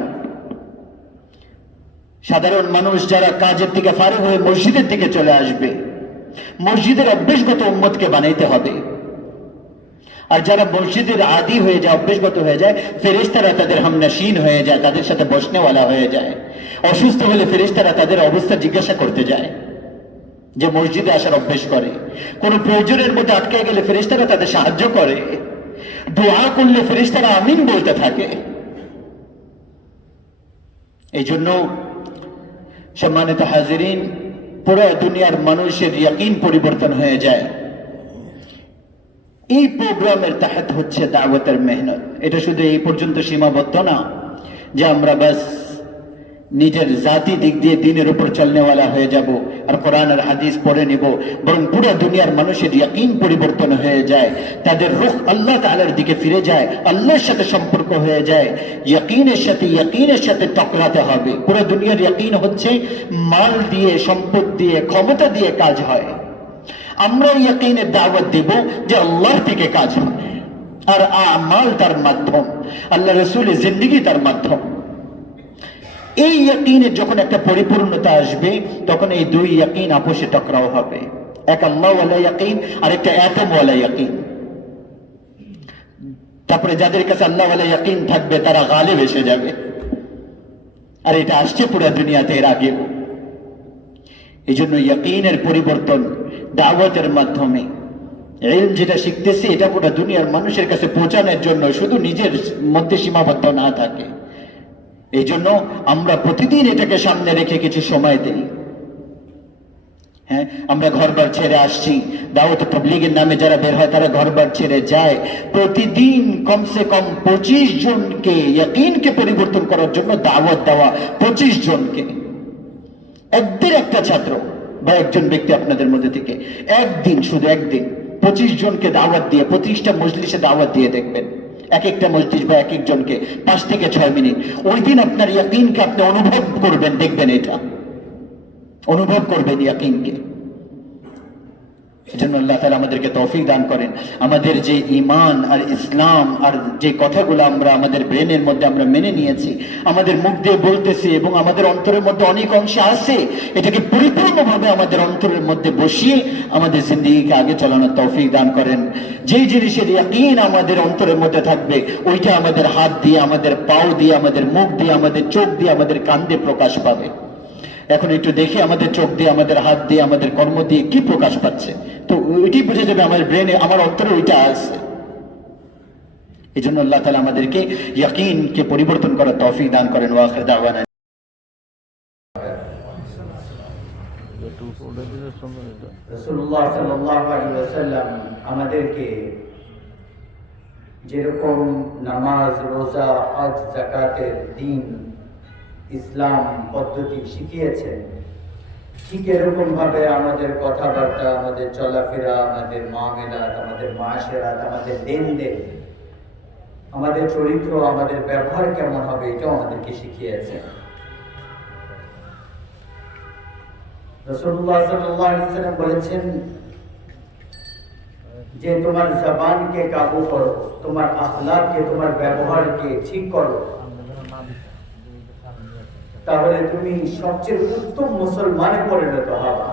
সাধারণ মানুষ যারা কাজের থেকে ফারিগ হয়ে মসজিদের দিকে চলে আসবে, মসজিদের অভ্যেসগত উম্মতকে বানাইতে হবে। আর যারা মসজিদের আদি হয়ে যায়, অভ্যেসগত হয়ে যায়, ফেরেশতারা তাদের হামনাশীন হয়ে যায়, তাদের সাথে বসনেওয়ালা হয়ে যায়। অসুস্থ হলে ফেরেশতারা তাদের অবস্থা জিজ্ঞাসা করতে যায়, যে মসজিদে আসার অভ্যেস করে। কোন প্রয়োজনের মধ্যে আটকে গেলে ফেরেশতারা তাদের সাহায্য করে। দোয়া করলে ফেরেশতারা আমিন বলতে থাকে। এই জন্য সম্মানিত হাজিরিন, পুরো দুনিয়ার মানুষের ইয়াকিন পরিবর্তন হয়ে যায়। এই প্রোগ্রামের তাহাত হচ্ছে দাওয়াতের মেহনত। এটা শুধু এই পর্যন্ত সীমাবদ্ধ না যে আমরা বাস নিজের জাতি দিক দিয়ে দিনের উপর চলনেওয়ালা হয়ে যাব আর কোরআন আর হাদিস পড়ে নিব, বরং পুরো দুনিয়ার মানুষের ইয়াকিন পরিবর্তন হয়ে যায়, তাদের রূহ আল্লাহ তাআলার দিকে ফিরে যায়, আল্লাহর সাথে সম্পর্ক হয়ে যায়। ইয়াকিনের সাথে টকরাতে হবে। পুরো দুনিয়ার ইয়াকিন হচ্ছে মাল দিয়ে, সম্পদ দিয়ে, ক্ষমতা দিয়ে কাজ হয়। আমরা ইয়াকিনের দাওয়াত দেব যে আল্লাহ থেকে কাজ হয়, আর আমাল তার মাধ্যম, আল্লাহ রাসূলের জিন্দেগি তার মাধ্যম। এই ইয়াকিনের যখন একটা পরিপূর্ণতা আসবে, তখন এই দুই ইয়াকিন আপোষে টকরাও হবে। এক আল্লাহ ওয়ালা ইয়াকিন, আর একটা আতম ওয়ালা ইয়াকিন। তারপরে যাদের কাছে আল্লাহ ওয়ালা ইয়াকিন থাকবে তারা গালিব এসে যাবে। আর এটা আসছে পুরো দুনিয়াতে এর আগেও। এই জন্য ইয়াকিনের পরিবর্তন দাওয়াতের মাধ্যমে, ইলম যেটা শিখতেছি এটা পুরো দুনিয়ার মানুষের কাছে পৌঁছানোর জন্য, শুধু নিজের মধ্যে সীমাবদ্ধ না থাকে। এই জন্য আমরা প্রতিদিন এটাকে সামনে রেখে কিছু সময় দিই। হ্যাঁ, আমরা ঘরবার ছেড়ে আসছি, দাওয়াত তাবলীগের নামে যারা বের হয় তারা ঘরবার ছেড়ে যায়। প্রতিদিন কমসে কম 25 জনকে ইয়াকিনকে পরিবর্তন করার জন্য দাওয়াত দেওয়া। 25 জনকে, একদিন একটা ছাত্র বা একজন ব্যক্তি আপনাদের মধ্যে থেকে একদিন, শুধু একদিন 25 জনকে দাওয়াত দিয়ে, 25টা মজলিসে দাওয়াত দিয়ে দেখবেন। এক একটা মজলিস বা এক একজনকে 5 থেকে 6 মিনিট। ওই দিন আপনার ইয়াকিনকে আপনি অনুভব করবেন, দেখবেন, এটা অনুভব করবেন ইয়াকিনকে। এজন্য আল্লাহ তাআলা আমাদেরকে তৌফিক দান করেন। আমাদের যে ঈমান আর ইসলাম আর যে কথাগুলো আমরা আমাদের ব্রেনের মধ্যে আমরা মেনে নিয়েছি, আমাদের মুখ দিয়ে বলতেছি এবং আমাদের অন্তরের মধ্যে অনেক অংশে আছে, এটাকে পরিপূর্ণভাবে আমাদের অন্তরের মধ্যে বসিয়ে আমাদের জিন্দেগিকে আগে চালানোর তৌফিক দান করেন। যেই জিনিসের ইয়াকিন আমাদের অন্তরের মধ্যে থাকবে, ওইটা আমাদের হাত দিয়ে, আমাদের পাও দিয়ে, আমাদের মুখ দিয়ে, আমাদের চোখ দিয়ে, আমাদের কান দিয়ে প্রকাশ পাবে। এখন একটু দেখি আমাদের চোখ দিয়ে, আমাদের হাত দিয়ে, আমাদের কর্ম দিয়ে কি প্রকাশ পাচ্ছে, তো ওইটি বুঝে যাবে আমার ব্রেনে, আমার অন্তরে ওইটা আছে। এই জন্য আল্লাহ তাআলা আমাদেরকে ইয়াকিনকে পরিবর্তন করার তৌফিক দান করেন। ওয়া আখির দাওয়ানা রাসূলুল্লাহ সাল্লাল্লাহু আলাইহি ওয়াসাল্লাম আমাদেরকে যেরকম নামাজ, রোজা, হজ, যাকাতের দ্বীন, ইসলাম পদ্ধতি শিখিয়েছেন, ঠিক এরকম ভাবে আমাদের কথাবার্তা, আমাদের চলাফেরা, আমাদের মুআমালাত, আমাদের মাশারাত, আমাদের লেনদেন, আমাদের চরিত্র, আমাদের ব্যবহার কেমন হবে, এটাও আমাদেরকে শিখিয়েছেন। রাসূলুল্লাহ সাল্লাল্লাহু আলাইহি ওয়াসাল্লাম বলেছেন যে তোমার জবানকে কাবু করো, তোমার আখলাককে, তোমার ব্যবহারকে ঠিক করো, তাহলে তুমি সবচেয়ে উত্তম মুসলমানে পরিণত হবা।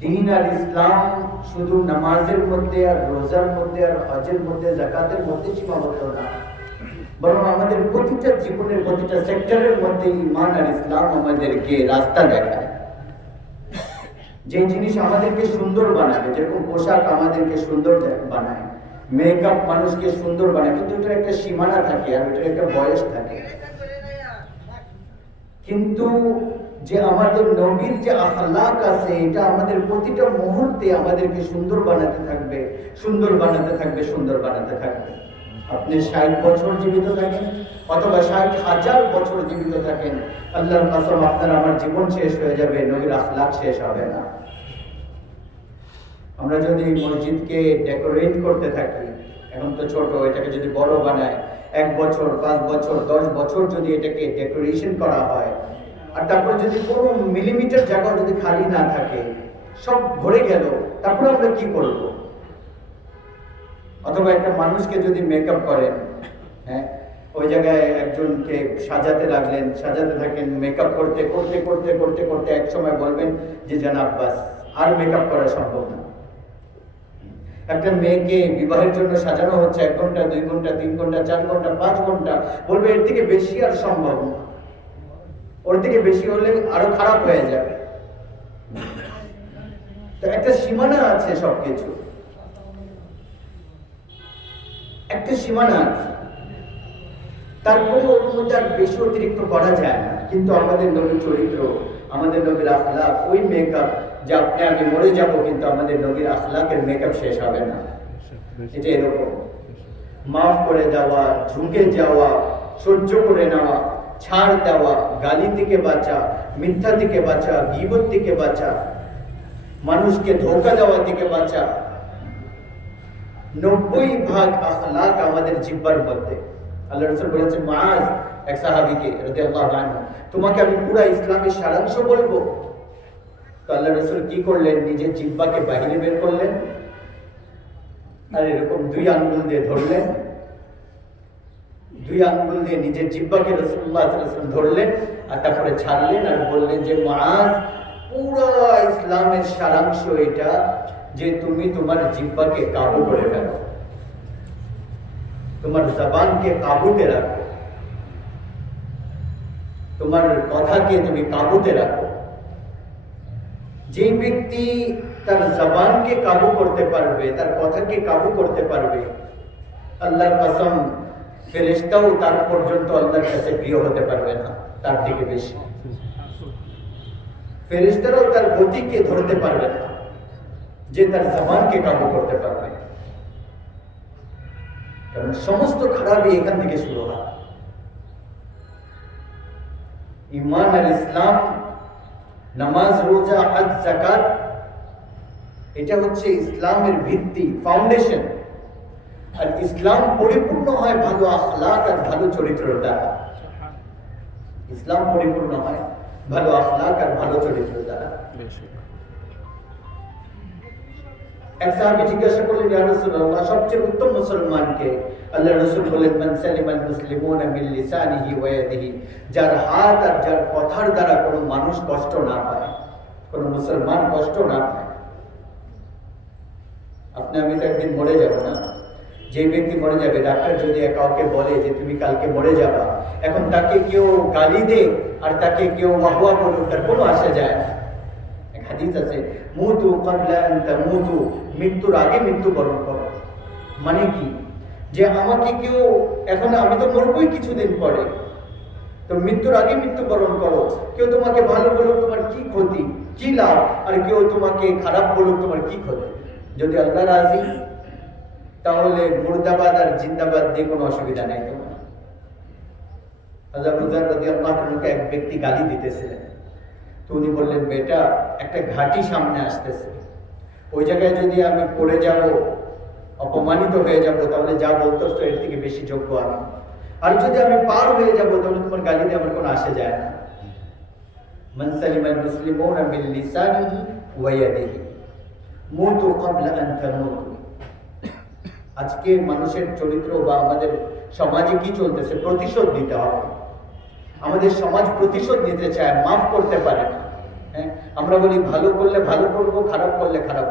দ্বীন আর ইসলাম শুধু নামাজের মধ্যে আর রোজার মধ্যে আর হজের মধ্যে, যাকাতের মধ্যে সীমাবদ্ধ না, বরং আমাদের প্রতিটা জীবনের প্রতিটা সেক্টরের মধ্যে ঈমান আর ইসলাম আমাদেরকে রাস্তা দেখায়। যে জিনিস আমাদেরকে সুন্দর বানাবে, যেরকম পোশাক আমাদেরকে সুন্দর বানায়, মেকআপ মানুষকে সুন্দর বানায়, কিন্তু এটার একটা সীমানা থাকে আর এটার একটা বয়স থাকে। কিন্তু যে আমাদের নবীর যে আখলাক আছে, এটা আমাদের প্রতিটা মুহূর্তে আমাদেরকে সুন্দর বানাতে থাকবে, সুন্দর বানাতে থাকবে, সুন্দর বানাতে থাকবে। আপনি 60 বছর জীবিত থাকেন অথবা 60,000 বছর জীবিত থাকেন, আল্লাহর কসম আপনার আমার জীবন শেষ হয়ে যাবে, নবীর আখলাক শেষ হবে না। আমরা যদি মসজিদকে ডেকোরেট করতে থাকি, এখন তো ছোট, এটাকে যদি বড় বানায়, 1 বছর, 5 বছর, 10 বছর যদি এটাকে ডেকোরেশন করা হয়, আর তারপরে যদি কোনো মিলিমিটার জায়গা যদি খালি না থাকে, সব ভরে গেল, তারপরে আমরা কি করব? অথবা একটা মানুষকে যদি মেকআপ করেন, হ্যাঁ, ওই জায়গায় একজনকে সাজাতে লাগলেন, সাজাতে থাকেন, মেকআপ করতে করতে করতে করতে করতে এক সময় বলবেন যে জানাব বাস, আর মেকআপ করা সম্ভব না। একটা মেয়েকে বিবাহের জন্য সাজানো হচ্ছে 1 ঘন্টা, 2 ঘন্টা, 3 ঘন্টা, 4 ঘন্টা, 5 ঘন্টা, বলবে এর থেকে বেশি আর সম্ভব না, ওর থেকে বেশি হলে আরো খারাপ হয়ে যাবে। তো একটা সীমানা আছে, সবকিছু একটা সীমানা আছে, তারপরে ওর মধ্যে আর বেশি অতিরিক্ত করা যায় না। কিন্তু আমাদের নবীর চরিত্র, আমাদের নবীর আখলাক, ওই মেকআপ যে আপনি আমি মরে যাব, কিন্তু আমাদের নবীর আখলাকের মেকআপ শেষ হবে না। এটা এরকম মাফ করে দেওয়া, ঝুঁকে যাওয়া, সহ্য করে নেওয়া, ছাড় দেওয়া, গালি থেকে বাঁচা, মিথ্যা থেকে বাঁচা, গীবত থেকে বাঁচা, মানুষকে ধোঁকা দেওয়া থেকে বাঁচা। 90% আখলাক আমাদের জিহ্বার মধ্যে। আল্লাহ রাসূল বলেছেন মুআজ এক সাহাবীকে রাদিয়াল্লাহু আনহু, তোমাকে আমি পুরো ইসলামের সারাংশ বলবো। তো আল্লাহ রাসূল কি করলেন, নিজের জিহ্বাকে বাইরে বের করলেন আর এরকম 2 আঙ্গুল দিয়ে ধরলেন, 2 আঙ্গুল দিয়ে নিজের জিহ্বাকে রাসূলুল্লাহ সাল্লাল্লাহু আলাইহি ওয়াসাল্লাম ধরলেন আর তারপরে ছাড়লেন আর বললেন যে মুআজ, পুরো ইসলামের সারাংশ এটা যে তুমি তোমার জিহ্বাকে কাবু করে ফেলো, তোমার জবানকে কাবুতে রাখো, তোমার কথাকে তুমি কাবুতে রাখো। যে ব্যক্তি তার জবানকে কাবু করতে পারবে, তার কথাকে কাবু করতে পারবে, আল্লাহর কসম ফেরেশতাও তার পর্যন্ত আল্লাহর কাছে প্রিয় হতে পারবে না, তার থেকে বেশি। ফেরেশতারাও তার গতিকে ধরতে পারবে না, যে তার জবানকে কাবু করতে পারবে। কারণ সমস্ত খারাপই এখান থেকে শুরু হয়। ঈমান আর ইসলাম, নামাজ, রোজা, হজ, যাকাত, এটা হচ্ছে ইসলামের ভিত্তি, ফাউন্ডেশন। আর ইসলাম পরিপূর্ণ হয় ভালো আখলাক আর ভালো চরিত্রের দ্বারা। ইসলাম পরিপূর্ণ হয় ভালো আখলাক আর ভালো চরিত্রের দ্বারা। এক সাহাবী জিজ্ঞাসা করলেন, ইয়া রাসূলুল্লাহ, সবচেয়ে উত্তম মুসলমানকে? আল্লাহ রাসূল বলেন, মান সালিমাল মুসলিমুনা মিন লিসানিহি ওয়া ইয়াদিহি, যার হাত আর যার কথার দ্বারা কোনো মানুষ কষ্ট না পায়, কোনো মুসলমান কষ্ট না পায়। আপনি আমি তো একদিন মরে যাব না? যে ব্যক্তি মরে যাবে, ডাক্তার যদি কাউকে বলে যে তুমি কালকে মরে যাবা, এখন তাকে কেউ গালি দে আর তাকে কেউ ওয়াহওয়া বলুক, তার কোনো আসে যায় না। এক হাদিস আছে, মুতু ক্বাবলা আন তামুতু, মৃত্যুর আগে মৃত্যুবরণ করো। মানে কি? যে আমাকে কেউ, এখন আমি তো মরবই কিছুদিন পরে, তো মৃত্যুর আগে মৃত্যুবরণ করো। কেউ তোমাকে ভালো বলুক, তোমার কি ক্ষতি, কি লাভ? আর কেউ তোমাকে খারাপ বলুক, তোমার কি ক্ষতি? যদি আল্লাহ রাজি, তাহলে মুর্দাবাদ আর জিন্দাবাদ দিয়ে কোনো অসুবিধা নেই তোমার। হযরত উজার রাদিয়াল্লাহু আনহুকে এক ব্যক্তি গালি দিতেছিলেন, তো উনি বললেন, বেটা, একটা ঘাটি সামনে আসতেছে, ওই জায়গায় যদি আমি পড়ে যাব, অপমানিত হয়ে যাব, তাহলে যা বলতেছো এর থেকে বেশি যোগ্য আমি। আর যদি আমি পার হয়ে যাব, তাহলে তোমার গালি দিয়ে আমার কোনো আসে যায় না। মান সালিমাল মুসলিমুনা মিন লিসানিহি ওয়া ইয়াদিহি, মুতু ক্বাবলা আন তামুতু। আজকে মানুষের চরিত্র বা আমাদের সমাজে কি চলতেছে? প্রতিশোধ দিতে হবে। আমাদের সমাজ প্রতিশোধ নিতে চায়, মাফ করতে পারে না। হ্যাঁ, আমরা বলি ভালো করলে ভালো করবো, খারাপ করলে খারাপ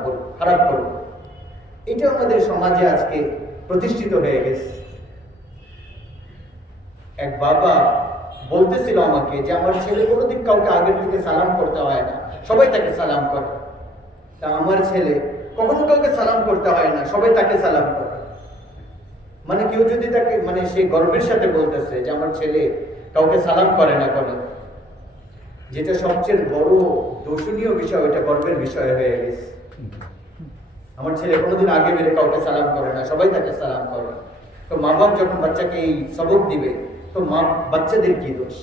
করবো। এটা আমাদের সমাজে আজকে প্রতিষ্ঠিত হয়ে গেছে। এক বাবা বলতেছিল আমাকে যে আমার ছেলে কোনোদিন কাউকে আগের থেকে সালাম করতে হয় না, সবাই তাকে সালাম করে। তা আমার ছেলে কখনো কাউকে সালাম করতে হয় না, সবাই তাকে সালাম করে। মানে কেউ যদি তাকে, মানে সে গর্বের সাথে বলতেছে যে আমার ছেলে কাউকে সালাম করে না কোনো, যেটা সবচেয়ে বড় দর্শনীয় বিষয়, ওইটা গর্বের বিষয় হয়ে গেছে। আমার ছেলে কোনোদিন আগে বেড়ে কাউকে সালাম করে না, সবাই তাকে সালাম করে। তো মা বাপ যখন বাচ্চাকে এই সবক দিবে, তো বাচ্চাদের কি দোষ?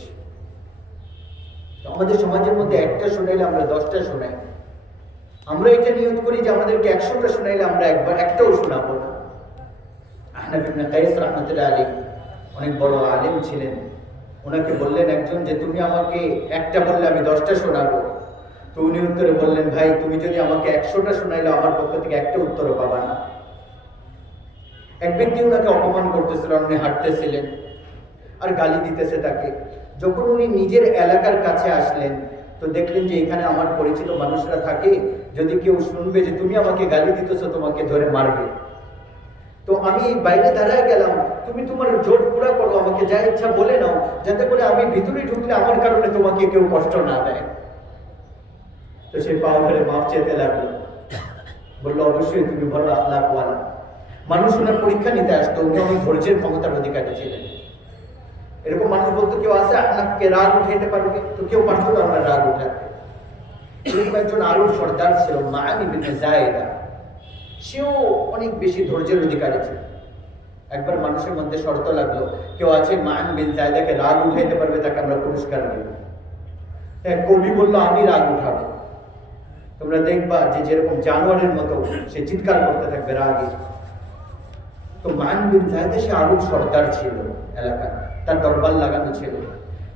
আমাদের সমাজের মধ্যে একটা শোনাইলে আমরা 10টা শোনাই। আমরা এটা নিয়ত করি যে আমাদেরকে 100টা শোনাইলে আমরা একটাও শোনাবো না। আহনাফ ইবনে কাইস রাহমাতুল্লাহ আলাইহি অনেক বড় আলেম ছিলেন। ওনাকে বললেন একজন যে তুমি আমাকে একটা বললে আমি 10টা শোনাবো। তো উনি উত্তরে বললেন, ভাই, তুমি যদি আমাকে 100টা শোনাইলে আমার পক্ষ থেকে একটা উত্তরও পাবা না। এক ব্যক্তি ওনাকে অপমান করতেছিল, উনি হাঁটতেছিলেন আর গালি দিতেছে তাকে। যখন উনি নিজের এলাকার কাছে আসলেন তো দেখলেন যে এখানে আমার পরিচিত মানুষরা থাকে, যদি কেউ শুনবে যে তুমি আমাকে গালি দিতেছো তোমাকে ধরে মারবে। তো আমি বাইরে দাঁড়ায় গেলাম, তুমি তোমার জোর পুরা করো, আমাকে যা ইচ্ছা বলে নাও, যাতে করে আমি ভিতরে ঢুকলে আমার কারণে তোমাকে কেউ কষ্ট না দেয়। তো সে পাও ধরে মাফ চেতে লাগলো, বললো অবশ্যই তুমি বড় আখলাকওয়ালা। মানুষ ওনার পরীক্ষা নিতে আসতো, উনি অনেক ধৈর্যের ক্ষমতার অধিকারী ছিলেন। এরকম মানুষ বলতো কেউ আছে আপনাকে রাগ উঠাইতে পারবে, তো কেউ পারতো না আমার রাগ উঠাতে। এরকম একজন আরব সর্দার ছিল মাআন ইবনে যায়েদা, সেও অনেক বেশি ধৈর্যের অধিকারী ছিল। একবার মানুষের মধ্যে শর্ত লাগলো, কেউ আছে মাআন বিন যায়েদাকে রাগ উঠাইতে পারবে, তাকে আমরা পুরস্কার দেব। এক কবি বললো আমি রাগ উঠাবো। তোমরা দেখবা যে যেরকম জানোয়ারের মতো সে চিৎকার করতে থাকবে রাগে। তো মাআন বিন যায়েদা সে আরব সর্দার ছিল এলাকায়, তার দরবার লাগানো ছিল।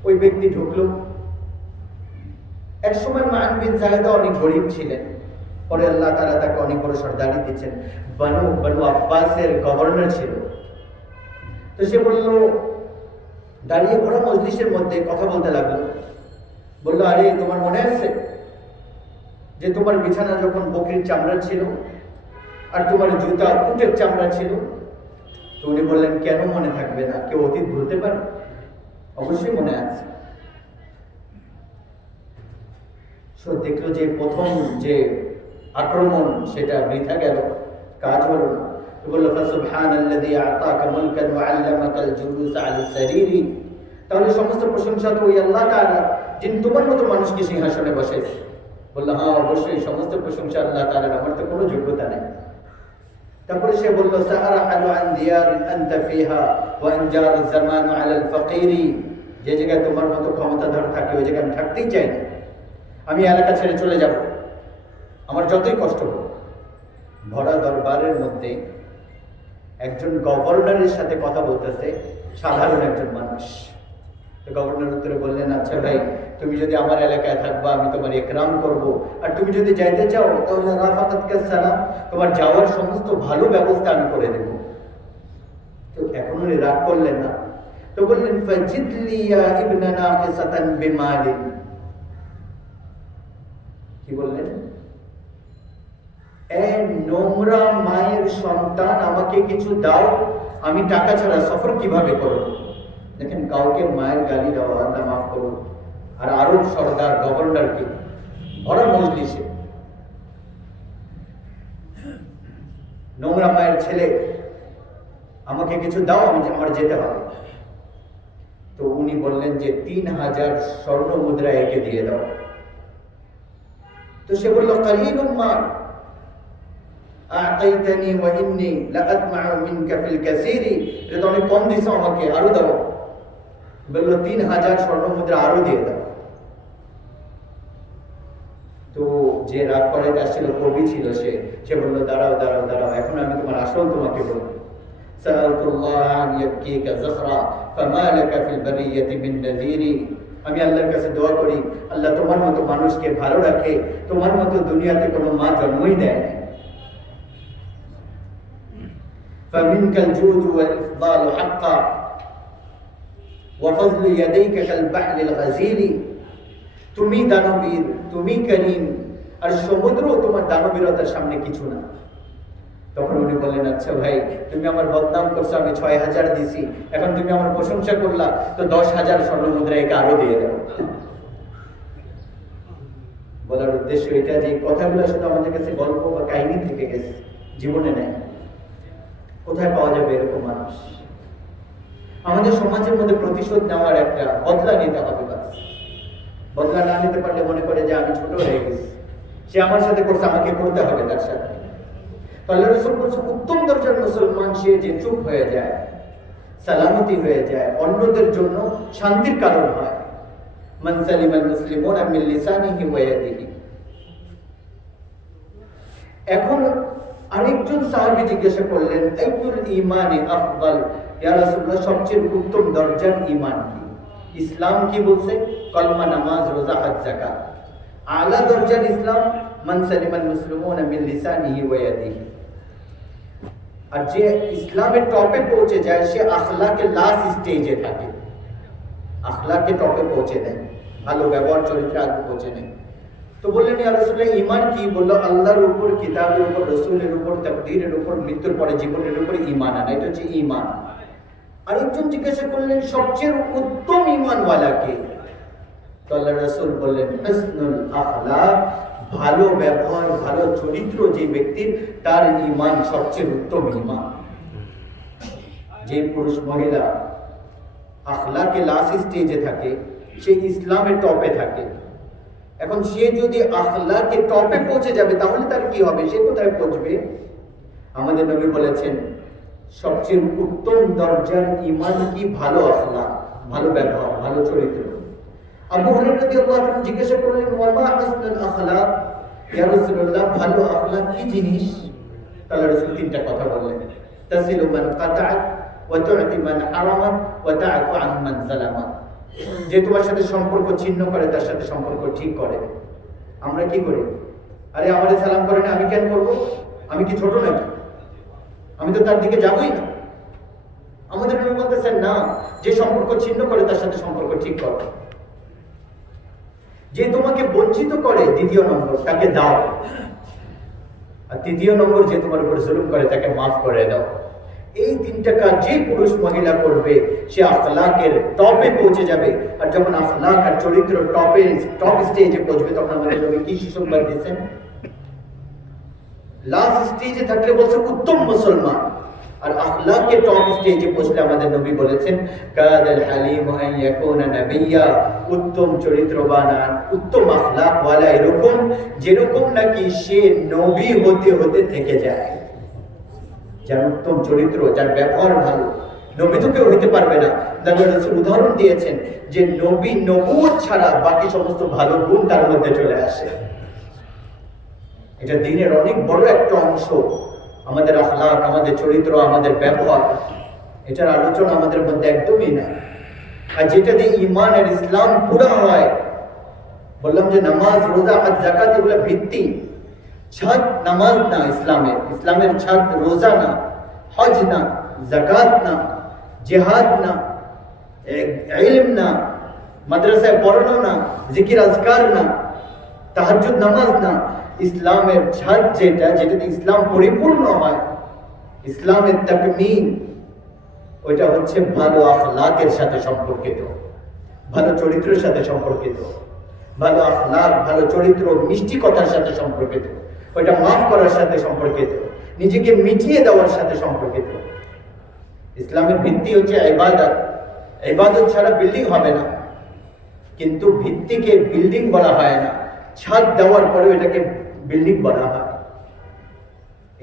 ওই ব্যক্তি ঢুকলো। এক সময় মাআন বিন যায়েদা অনেক গরিব ছিলেন, পরে আল্লাহ তাআলা তাকে অনেক বড় সর্দারি দিচ্ছেন। বনু আব্বাসের গভর্নর ছিল। তো সে বলল, দাঁড়িয়ে ভরা মজলিসের মধ্যে কথা বলতে লাগলো, বললো আরে তোমার মনে আছে যে তোমার বিছানা যখন বকরির চামড়া ছিল আর তোমার জুতা উটের চামড়া ছিল? তো উনি বললেন কেন মনে থাকবে না, কেউ অতীত ভুলতে পারে? অবশ্যই মনে আছে। দেখলো যে প্রথম যে আক্রমণ সেটা বৃথা গেল, কাজ হলো না। তো বললো ফাসুবহানাল্লাযী আ'তাকা মুলকান ওয়া 'আল্লামাকাল জুলুস 'আলাস সারিরি। তাহলে সমস্ত প্রশংসা তো ওই আল্লাহ তাআলা, যিনি তোমার মতো মানুষকে সিংহাসনে বসাইছে। বললো হ্যাঁ অবশ্যই সমস্ত প্রশংসা আল্লাহ তাআলার, আমার তো কোনো যোগ্যতা নেই। তারপরে সে বললো সাআরাহু আন দিয়ারিন আনতা ফিহা ওয়া আনজার আয-যামানু 'আলাল ফাকিরি। যে জায়গায় তোমার মতো ক্ষমতাধর থাকে ওই জায়গায় আমি থাকতেই চাই না, আমি এলাকা ছেড়ে চলে যাব, আমার যতই কষ্ট হোক। ভরা দরবারের মধ্যে একজন গভর্নরের সাথে কথা বলতেছে, সাধারণ একজন মানুষ। তো গভর্নর উত্তরে বললেন, আচ্ছা ভাই, তুমি যদি আমার এলাকায় থাকবা আমি তোমার ইকরাম করব, আর তুমি যদি যাইতে চাও তাহলে রাফাকাতকা সালাম, তোমার যাওয়ার সমস্ত ভালো ব্যবস্থা আমি করে দেব। তো এখন উনি রাগ করলেন না, তো বললেন ফাজিদলি ইয়া ইবনা নাকিসাতান বিমালিন। কি বললেন? এ নোংরা মায়ের সন্তান, আমাকে কিছু দাও, আমি টাকা ছাড়া সফর কিভাবে করব? দেখেন কাউকে মায়ের গালি দেওয়া, আল্লাহ মাফ করুন, আর আরব সর্দার গভর্নরকে ভরা মজলিসে নোংরা মায়ের ছেলে, আমাকে কিছু দাও, আমার যেতে হবে। তো উনি বললেন যে 3000 স্বর্ণ মুদ্রা একে দিয়ে দাও। তো সে বলল কালিলুম মা আ'তাইতানি ওয়া ইন্নী লাআতমাউ মিনকা ফিল কাসীরি। এটা তো অনেক কম দিছো আমাকে, আরো দাও। বলল 3000 স্বর্ণ মুদ্রা আরো দিয়ে দাও। তো যে রাগ করে আসছিল, কবি ছিল, সে বলল দাঁড়াও দাঁড়াও দাঁড়াও, এখন আমি তোমার আসল তোমাকে বলবো। সাআলতুল্লাহ আন ইয়াবকিকা যখরা ফামা লাকা ফিল বারিয়াতি মিন নাযীরি। আমি আল্লাহর কাছে দোয়া করি, আল্লাহ তোমার মতো মানুষকে ভালো রাখে, তোমার মতো দুনিয়াতে কোনো মা জন্মই দেয় না। ফামিনকাল জুদু ওয়াল ইফদালু হাক্কা ওয়া ফাযলু ইয়াদাইকা কাল বাহরিল গাযীলি। তুমি দানবীর, তুমি করিম, আর সমুদ্র তোমার দানবীরতার সামনে কিছু না। তখন উনি বললেন, আচ্ছা ভাই, তুমি আমার বদনাম করছো, আমি 6000 দিছি, এখন তুমি আমার প্রশংসা করলা, তো 10000 স্বর্ণ মুদ্রা একে আরো দিয়ে দাও। বলার উদ্দেশ্য এটা যে কথাগুলো শুধু আমাদের কাছে গল্প বা কাহিনী থেকে গেছে, জীবনে নেই। কোথায় পাওয়া যাবে এরকম মানুষ? আমাদের সমাজের মধ্যে প্রতিশোধ নেওয়ার একটা বদলা নিতে হবে। বদলা না নিতে পারলে মনে করে যে আমি ছোট হয়ে গেছি, সে আমার সাথে করছে, আমাকে করতে হবে তার সাথে। আল্লাহ রাসূল বলেছেন উত্তম দরজার মুসলমান সে যে চুপ হয়ে যায়, সালামতি হয়ে যায়, অন্যদের জন্য শান্তির কারণ হয়। মান সালিমাল মুসলিমুনা মিন লিসানিহি ওয়া ইয়াদিহি। এখন আরেকজন সাহাবী জিজ্ঞাসা করলেন, আইয়ুল ঈমানি আফদাল, ইয়া রাসূলুল্লাহ, সবচেয়ে উত্তম দরজার ঈমান কি? ইসলাম কি বলছে? কলমা, নামাজ, রোজা, হজ, যাকাত। আলা দরজার ইসলাম মান সালিমাল মুসলিমুনা মিন লিসানিহি ওয়া ইয়াদিহি। আর যে ইসলামের টপে পৌঁছে যায় সে আখলাকে লাস্ট স্টেজে থাকে, আখলাকে টপে পৌঁছে দেয়, ভালো ব্যবহার চরিত্রে আগে পৌঁছে নেয়। তো বললেন ইয়া রাসূলুল্লাহ ঈমান কি? বলল আল্লাহর উপর, কিতাবের উপর, রাসূলের উপর, তাকদীরের উপর, মৃত্যুর পরে জীবনের উপর ঈমান আনা, এটা হচ্ছে ঈমান। আরেকজন জিজ্ঞাসা করলেন সবচেয়ে উত্তম ঈমানওয়ালা কে? তো আল্লাহ রাসূল বললেন হুসনুল আখলাক, ভালো ব্যবহার, ভালো চরিত্র যে ব্যক্তির, তার ঈমান সবচেয়ে উত্তম ঈমান। যে পুরুষ মহিলা আখলাকে লাস্ট স্টেজে থাকে সে ইসলামের টপে থাকে। এখন সে যদি আখলাকে টপে পৌঁছে যাবে তাহলে তার কি হবে? সে কোথায় পৌঁছবে? আমাদের নবী বলেছেন সবচেয়ে উত্তম দরজার ঈমান কি? ভালো আখলাক, ভালো ব্যবহার, ভালো চরিত্র। আবু হুরায়রা রাদিয়াল্লাহু আনহু জিজ্ঞাসা করলেন ওয়া মা হাসনুল আখলাক, ইয়া রাসূলুল্লাহ ভালো আখলাক কি জিনিস? আল্লাহ রাসূল তিনটা কথা বললেন, তাসিলু মান কাতাআক ওয়া তু'তি মান হারামাক ওয়া তা'ফু আন মান যালামাক। যে তোমার সাথে সম্পর্ক ছিন্ন করে তার সাথে সম্পর্ক ঠিক করে। আমরা কি করি? আরে আমারে সালাম করে না, আমি কেন করব? আমি কি ছোট নাকি? আমি তো তার দিকে যাবই না। আমাদের নবী বলতেছেন না, যে সম্পর্ক ছিন্ন করে তার সাথে সম্পর্ক ঠিক করো। যে তোমাকে বঞ্চিত করে দ্বিতীয় নম্বর তাকে দাও, আর তৃতীয় নম্বর যে তোমার উপর জুলুম করে তাকে মাফ করে দাও। এই তিনটা কাজ যে পুরুষ মহিলা করবে সে আখলাকের টপে পৌঁছে যাবে। আর যখন আখলাক আর চরিত্র টপ স্টেজে পৌঁছবে তখন আমাদের নবী কি সুসংবাদ দিয়েছেন? লাস্ট স্টেজে থাকলে বলছে উত্তম মুসলমান, আর আখলাকে টপ স্টেজে পৌঁছলে আমাদের নবী বলেছেন কাদাল হালিম আন ইয়াকুনা নাবিয়্যা, উত্তম চরিত্রবান আর উত্তম আখলাক ওয়ালা এরকম যেরকম নাকি সে নবী হতে হতে থেকে যায়। যার উত্তম চরিত্র, যার ব্যবহার ভালো, নবী তো কেউ হইতে পারবে না। আল্লাহর রাসূল উদাহরণ দিয়েছেন যে নবী নবুয়ত ছাড়া বাকি সমস্ত ভালো গুণ তার মধ্যে চলে আসে। এটা দ্বীনের অনেক বড় একটা অংশ। আমাদের আখলাক, আমাদের চরিত্র, আমাদের ব্যবহার, এটার আলোচনা আমাদের মধ্যে একদমই নাই। আর যেটা দিয়ে ঈমান আর ইসলাম পুরা হয়, বললাম যে নামাজ, রোজা, হজ, যাকাত এগুলো ভিত্তি। ছাদ নামাজ না ইসলামের, ইসলামের ছাদ রোজা না, হজ না, যাকাত না, জিহাদ না, ইলম না, মাদ্রাসায় পড়ানো না, জিকির আজকার না, তাহাজ্জুদ নামাজ না। ইসলামের ছাদ যেটাতে ইসলাম পরিপূর্ণ হয়, ইসলামের তাকমীল, ওইটা হচ্ছে ভালো আখলাকের সাথে সম্পর্কিত, ভালো চরিত্রের সাথে সম্পর্কিত। ভালো আখলাক, ভালো চরিত্র, মিষ্টি কথার সাথে সম্পর্কিত, ওইটা মাফ করার সাথে সম্পর্কিত, নিজেকে মিটিয়ে দেওয়ার সাথে সম্পর্কিত। ইসলামের ভিত্তি হচ্ছে ইবাদত। ইবাদত ছাড়া বিল্ডিং হবে না, কিন্তু ভিত্তিকে বিল্ডিং বলা হয় না, ছাদ দেওয়ার পরে এটাকে বিল্ডিং বলা হয়।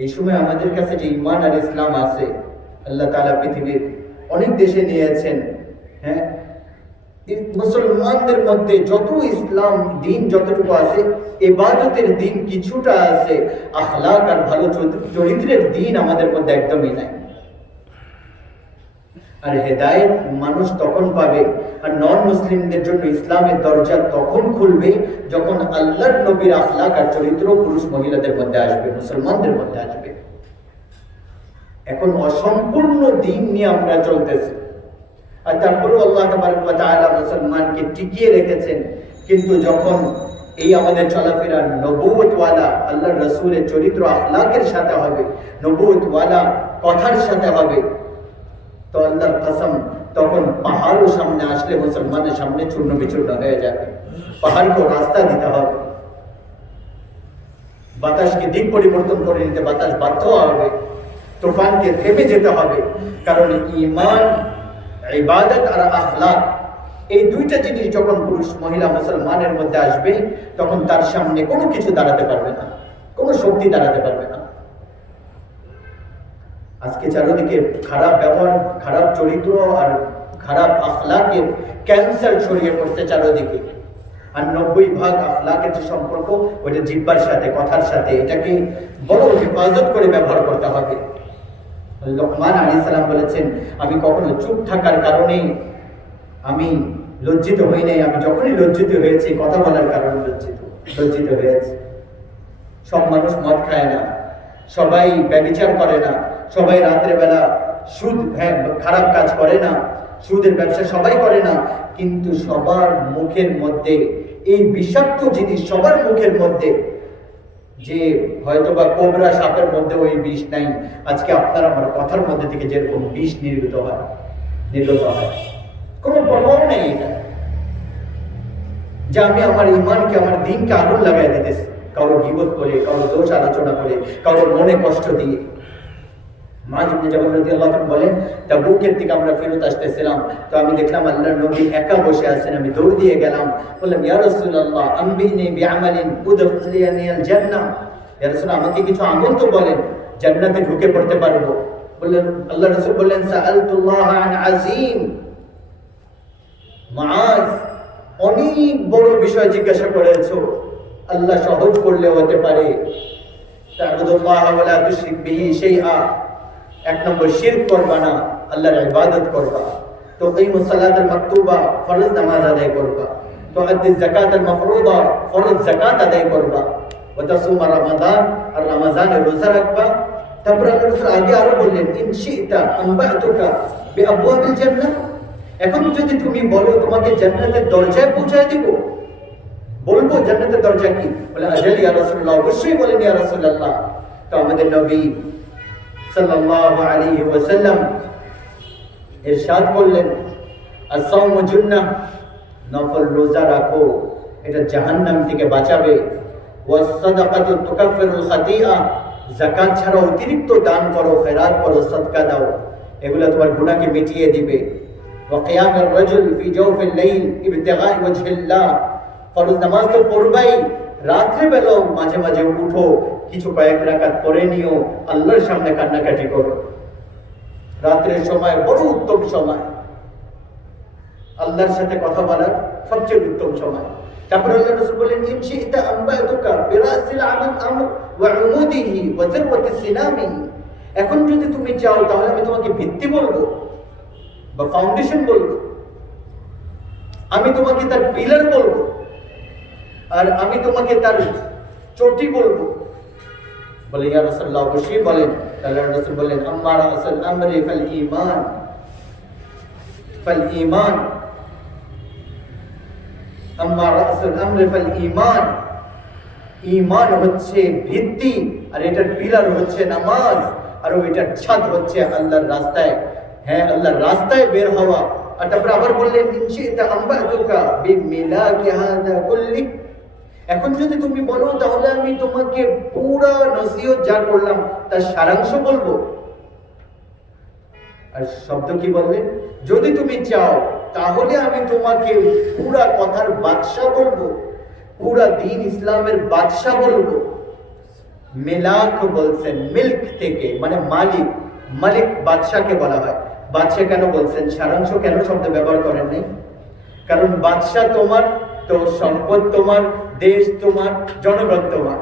এই সময় আমাদের কাছে যে ঈমান আর ইসলাম আছে, আল্লাহ তাআলা পৃথিবীর অনেক দেশে নিয়েছেন। হ্যাঁ, মুসলমানদের মধ্যে যত ইসলাম দিন যতটুকু আছে, ইবাদতের দিন কিছুটা আছে, আখলাক আর ভালো চরিত্রের দিন আমাদের মধ্যে একদমই নাই। আর হেদায়েত মানুষ তখন পাবে, আর নন মুসলিমদের জন্য ইসলামের দরজা তখন খুলবে যখন আল্লাহর নবীর আখলাক আর চরিত্র পুরুষ মহিলাদের মধ্যে আসবে, মুসলমানদের মধ্যে আসবে। এখন অসম্পূর্ণ দিন নিয়ে আমরা চলতেছি, আর তারপরেও আল্লাহ তাবারক ওয়া তাআলা মুসলমানকে টিকিয়ে রেখেছেন। কিন্তু যখন এই আমাদের চলাফেরা নবুয়তওয়ালা আল্লাহর রাসূলের চরিত্র আখলাকের সাথে হবে, নবুয়তওয়ালা কথার সাথে হবে, তো আল্লাহর কসম তখন পাহাড়ও সামনে আসলে মুসলমানের সামনে চূর্ণ বিচূর্ণ হয়ে যাবে। পাহাড়কে রাস্তা দিতে হবে, বাতাসকে দিক পরিবর্তন করে নিতে বাতাস বাধ্য হবে, তুফানকে থেমে যেতে হবে। কারণ ঈমান, ইবাদত আর আখলাক, এই দুইটা জিনিস যখন পুরুষ মহিলা মুসলমানের মধ্যে আসবে তখন তার সামনে কোনো কিছু দাঁড়াতে পারবে না, কোনো শক্তি দাঁড়াতে পারবে না। আজকে চারিদিকে খারাপ ব্যবহার, খারাপ চরিত্র আর খারাপ আখলাকের ক্যান্সার ছড়িয়ে পড়ছে চারিদিকে। আর 90% আখলাকের যে সম্পর্ক ওইটা জিহ্বার সাথে, কথার সাথে, এটাকে বড় হেফাজত করে ব্যবহার করতে হবে। লোকমান আলাইহিস সালাম বলেছেন, আমি কখনো চুপ থাকার কারণে আমি লজ্জিত হই নাই, আমি যখনই লজ্জিত হয়েছি কথা বলার কারণে লজ্জিত হয়েছি। সব মানুষ মদ খায় না, সবাই ব্যভিচার করে না, সবাই রাত্রে বেলা সুদ খারাপ কাজ করে না, সুদের ব্যবসা সবাই করে না, কিন্তু সবার মুখের মধ্যে এই বিষাক্ত জিনিস, সবার মুখের মধ্যে, যে হয়তোবা কোবরা সাপের মধ্যে ওই বিষ নাই, আজকে আপনার আমার কথার মধ্যে থেকে যেরকম বিষ নির্গত হয়, কোনো প্রভাব নেই এটা, যে আমি আমার ইমানকে, আমার দিনকে আগুন লাগাই দিতেছি, কারো গীবত করে, কারো দোষ আলোচনা করে, কারো মনে কষ্ট দিয়ে। মাঝ ইবনে জাবাল রাদিয়াল্লাহু আনহু বলেন, তাবুকের থেকে আমরা ফেরত আসতেছিলাম, তো আমি দেখলাম আল্লাহর নবী একা বসে আছেন, আমি দৌড় দিয়ে গেলাম, বললাম ইয়া রাসূলুল্লাহ আম্বিনি বিআমালিন উদখিলিয়ানি আল জান্নাহ, ইয়া রাসূলুল্লাহ আমাকে কিছু আমল তো বলেন, জান্নাতে ঢুকে পড়তে পারবো। বললেন, আল্লাহ রাসূল বললেন, সাআলতুল্লাহ আন আযীম, মুআজ অনেক বড় বিষয় জিজ্ঞাসা করেছো, আল্লাহ সহজ করলে হতে পারে। তা'বুদুল্লাহ ওয়া লা তুশরিক বিহি শাইআ, এক নম্বর শিরক করবা না, আল্লাহর ইবাদত করবা। তো কিমুস সালাতাল মাকতুবা, ফরজ নামাজ আদায় করবা। তো আদ্দিস যাকাতাল মাফরুদা, ফরজ যাকাত আদায় করবা। ওয়া তাসুমা রমাদান, আর রমজানে রোজা রাখবা। তারপর আল্লাহ রাসূল আগে আরো বললেন, ইন শি'তা আনবাতুকা বিআবওয়াবিল জান্নাহ, এখন যদি তুমি বলো তোমাকে জান্নাতের দরজায় পৌঁছায় দিব, বলবো জান্নাতের দরজা কি? বলে আজাল ইয়া রাসূলুল্লাহ, অবশ্যই বলেন ইয়া রাসূলুল্লাহ। তো আমাদের নবী সাল্লাল্লাহু আলাইহি ওয়াসাল্লাম ইরশাদ করলেন, আস-সাওমু জুন্নাহ, নফল রোজা রাখো, এটা জাহান্নাম থেকে বাঁচাবে। ওয়াস সাদাকাতু তুকাফিরুল খাতিআ, যাকাত ছাড়া অতিরিক্ত দান করো, খেরাত করো, সাদকা দাও, এগুলো তোমার গুনাহকে মিটিয়ে দিবে। ওয়া কিয়ামুর রাজুল ফি জাওফিল লাইল ইবতিগাই ওয়াজহিল্লাহ, ফরজ নামাজ তো পড়বাই, রাত্রে বেলাও মাঝে মাঝে উঠো, কিছু কয়েক রাকাত পড়ে নিও, আল্লাহর সামনে কান্নাকাটি করো। রাত্রের সময় বড় উত্তম সময়, আল্লাহর সাথে কথা বলার সবচেয়ে উত্তম সময়। তারপর আল্লাহ রাসূল বলেন, ইন শি'তা আনবাতুকা বিরাসিল আমর ওয়া উমুদিহি ওয়া যিরওয়াতিস সিনামিহি, এখন যদি তুমি চাও তাহলে আমি তোমাকে ভিত্তি বলবো বা ফাউন্ডেশন বলবো, আমি তোমাকে তার পিলার বলবো, আর আমি তোমাকে তার চটি বলবো। বলে ইয়া রাসূলুল্লাহ, অবশ্যই বলেন। আল্লাহর রাসূল বলেন, আম্মা রাসুল আমরি ফাল ঈমান, আম্মা রাসুল আমরি ফাল ঈমান, ঈমান হচ্ছে ভিত্তি, আর এটার পিলার হচ্ছে নামাজ, আর ওইটার ছাদ হচ্ছে আল্লাহর রাস্তায়, হ্যাঁ আল্লাহর রাস্তায় বের হওয়া। আর তারপর আবার বললেন, ইন শি'তা আনবাতুকা বিমিলাকি হাযা কুল্লি, এখন যদি তুমি বলো তাহলে আমি তোমাকে পুরা নসিহত যা করলাম তার সারাংশ বলবো। আর শব্দ কি বললেন, যদি তুমি চাও তাহলে আমি তোমাকে পুরা কথার বাদশা বলবো, পুরা দ্বীন ইসলামের বাদশা বলবো। মিলাক বলছেন মিল্ক থেকে, মানে মালিক, মালিক বাদশাকে বলা হয়। বাদশা কেন বলছেন, সারাংশ কেন শব্দ ব্যবহার করেন নাই? কারণ বাদশা তোমার, তো সম্পদ তোমার, দেশ তোমার, জনগণ তোমার।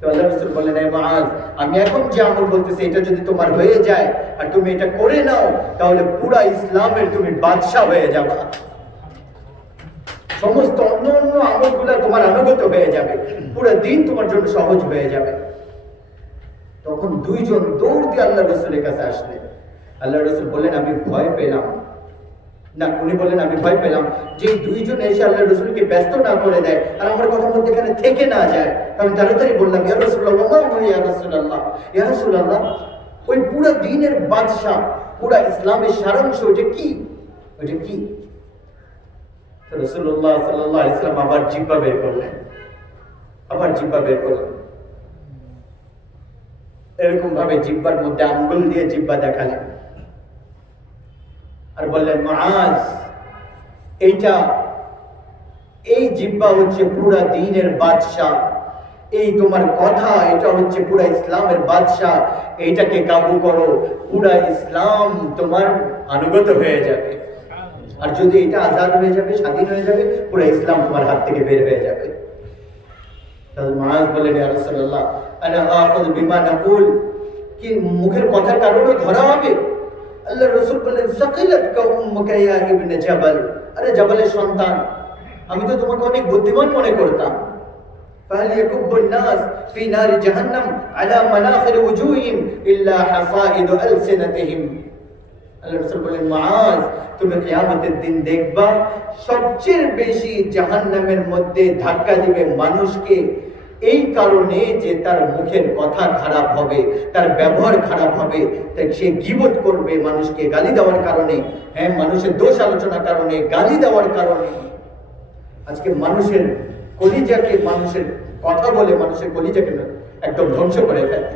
তো আল্লাহ রাসূল বলেন, এ মুআজ, আমি এখন যে আমল বলতেছি এটা যদি তোমার হয়ে যায় আর তুমি এটা করে নাও, তাহলে পুরা ইসলামের তুমি বাদশা হয়ে যাবে, সমস্ত অন্য অন্য আমলগুলো তোমার আনুগত হয়ে যাবে, পুরো দিন তোমার জন্য সহজ হয়ে যাবে। তখন দুইজন দৌড় দিয়ে আল্লাহ রাসূলের কাছে আসলেন। আল্লাহ রাসূল বললেন, আমি ভয় পেলাম না, উনি বললেন আমি ভয় পেলাম যে দুইজন এসে আল্লাহ রাসূলকে ব্যস্ত না করে দেয় আর আমার কথার মধ্যে এখানে থেকে না যায়। আমি তাড়াতাড়ি বললাম, ইয়া রাসূলুল্লাহ, ইয়া রাসূলুল্লাহ, ইয়া রাসূলুল্লাহ, ওই পুরো দ্বীনের বাদশা, পুরো ইসলামের সারাংশ ওটা কি, ওটা কি? রাসূলুল্লাহ সাল্লাল্লাহু আলাইহি ওয়াসাল্লাম আবার জিহ্বা বের করলেন, এরকম ভাবে জিহ্বার মধ্যে আঙ্গুল দিয়ে জিহ্বা দেখালেন আর বললেন, মুআজ, এই জিহ্বা হচ্ছে পুরা দ্বীনের বাদশা, এই তোমার কথা এটা হচ্ছে পুরা ইসলামের বাদশা, এইটাকে কাবু করো, পুরা ইসলাম তোমার আনুগত হয়ে যাবে। আর যদি এটা আজাদ হয়ে যাবে, স্বাধীন হয়ে যাবে, পুরা ইসলাম তোমার হাত থেকে বের হয়ে যাবে। তাহলে মুআজ বললেন, ইয়া রাসূলুল্লাহ, আনা আখুযু বিমা নাকুল, কি মুখের কথার কারণে ধরা হবে? আল্লাহ রাসূল বললেন, সাকিলাতকা উম্মুকা ইয়া ইবনে জাবাল, আরে জাবালের সন্তান, আমি তো তোমাকে অনেক বুদ্ধিমান মনে করতাম। فهل يكب الناس في نار جهنم على مناخر وجوههم إلا حصائد ألسنتهم আল্লাহ রাসূল বলেন, মুআজ তুমি কিয়ামতের দিন দেখবা সবচেয়ে বেশি জাহান্নামের মধ্যে ধাক্কা দিবে মানুষকে এই কারণে যে তার মুখের কথা খারাপ হবে, তার ব্যবহার খারাপ হবে, তাই সে গীবত করবে মানুষকে গালি দেওয়ার কারণে, হ্যাঁ মানুষের দোষ আলোচনার কারণে, গালি দেওয়ার কারণে। আজকে মানুষের কলিজাকে, মানুষের কথা বলে মানুষের কলিজাকে একদম ধ্বংস করে ফেলে।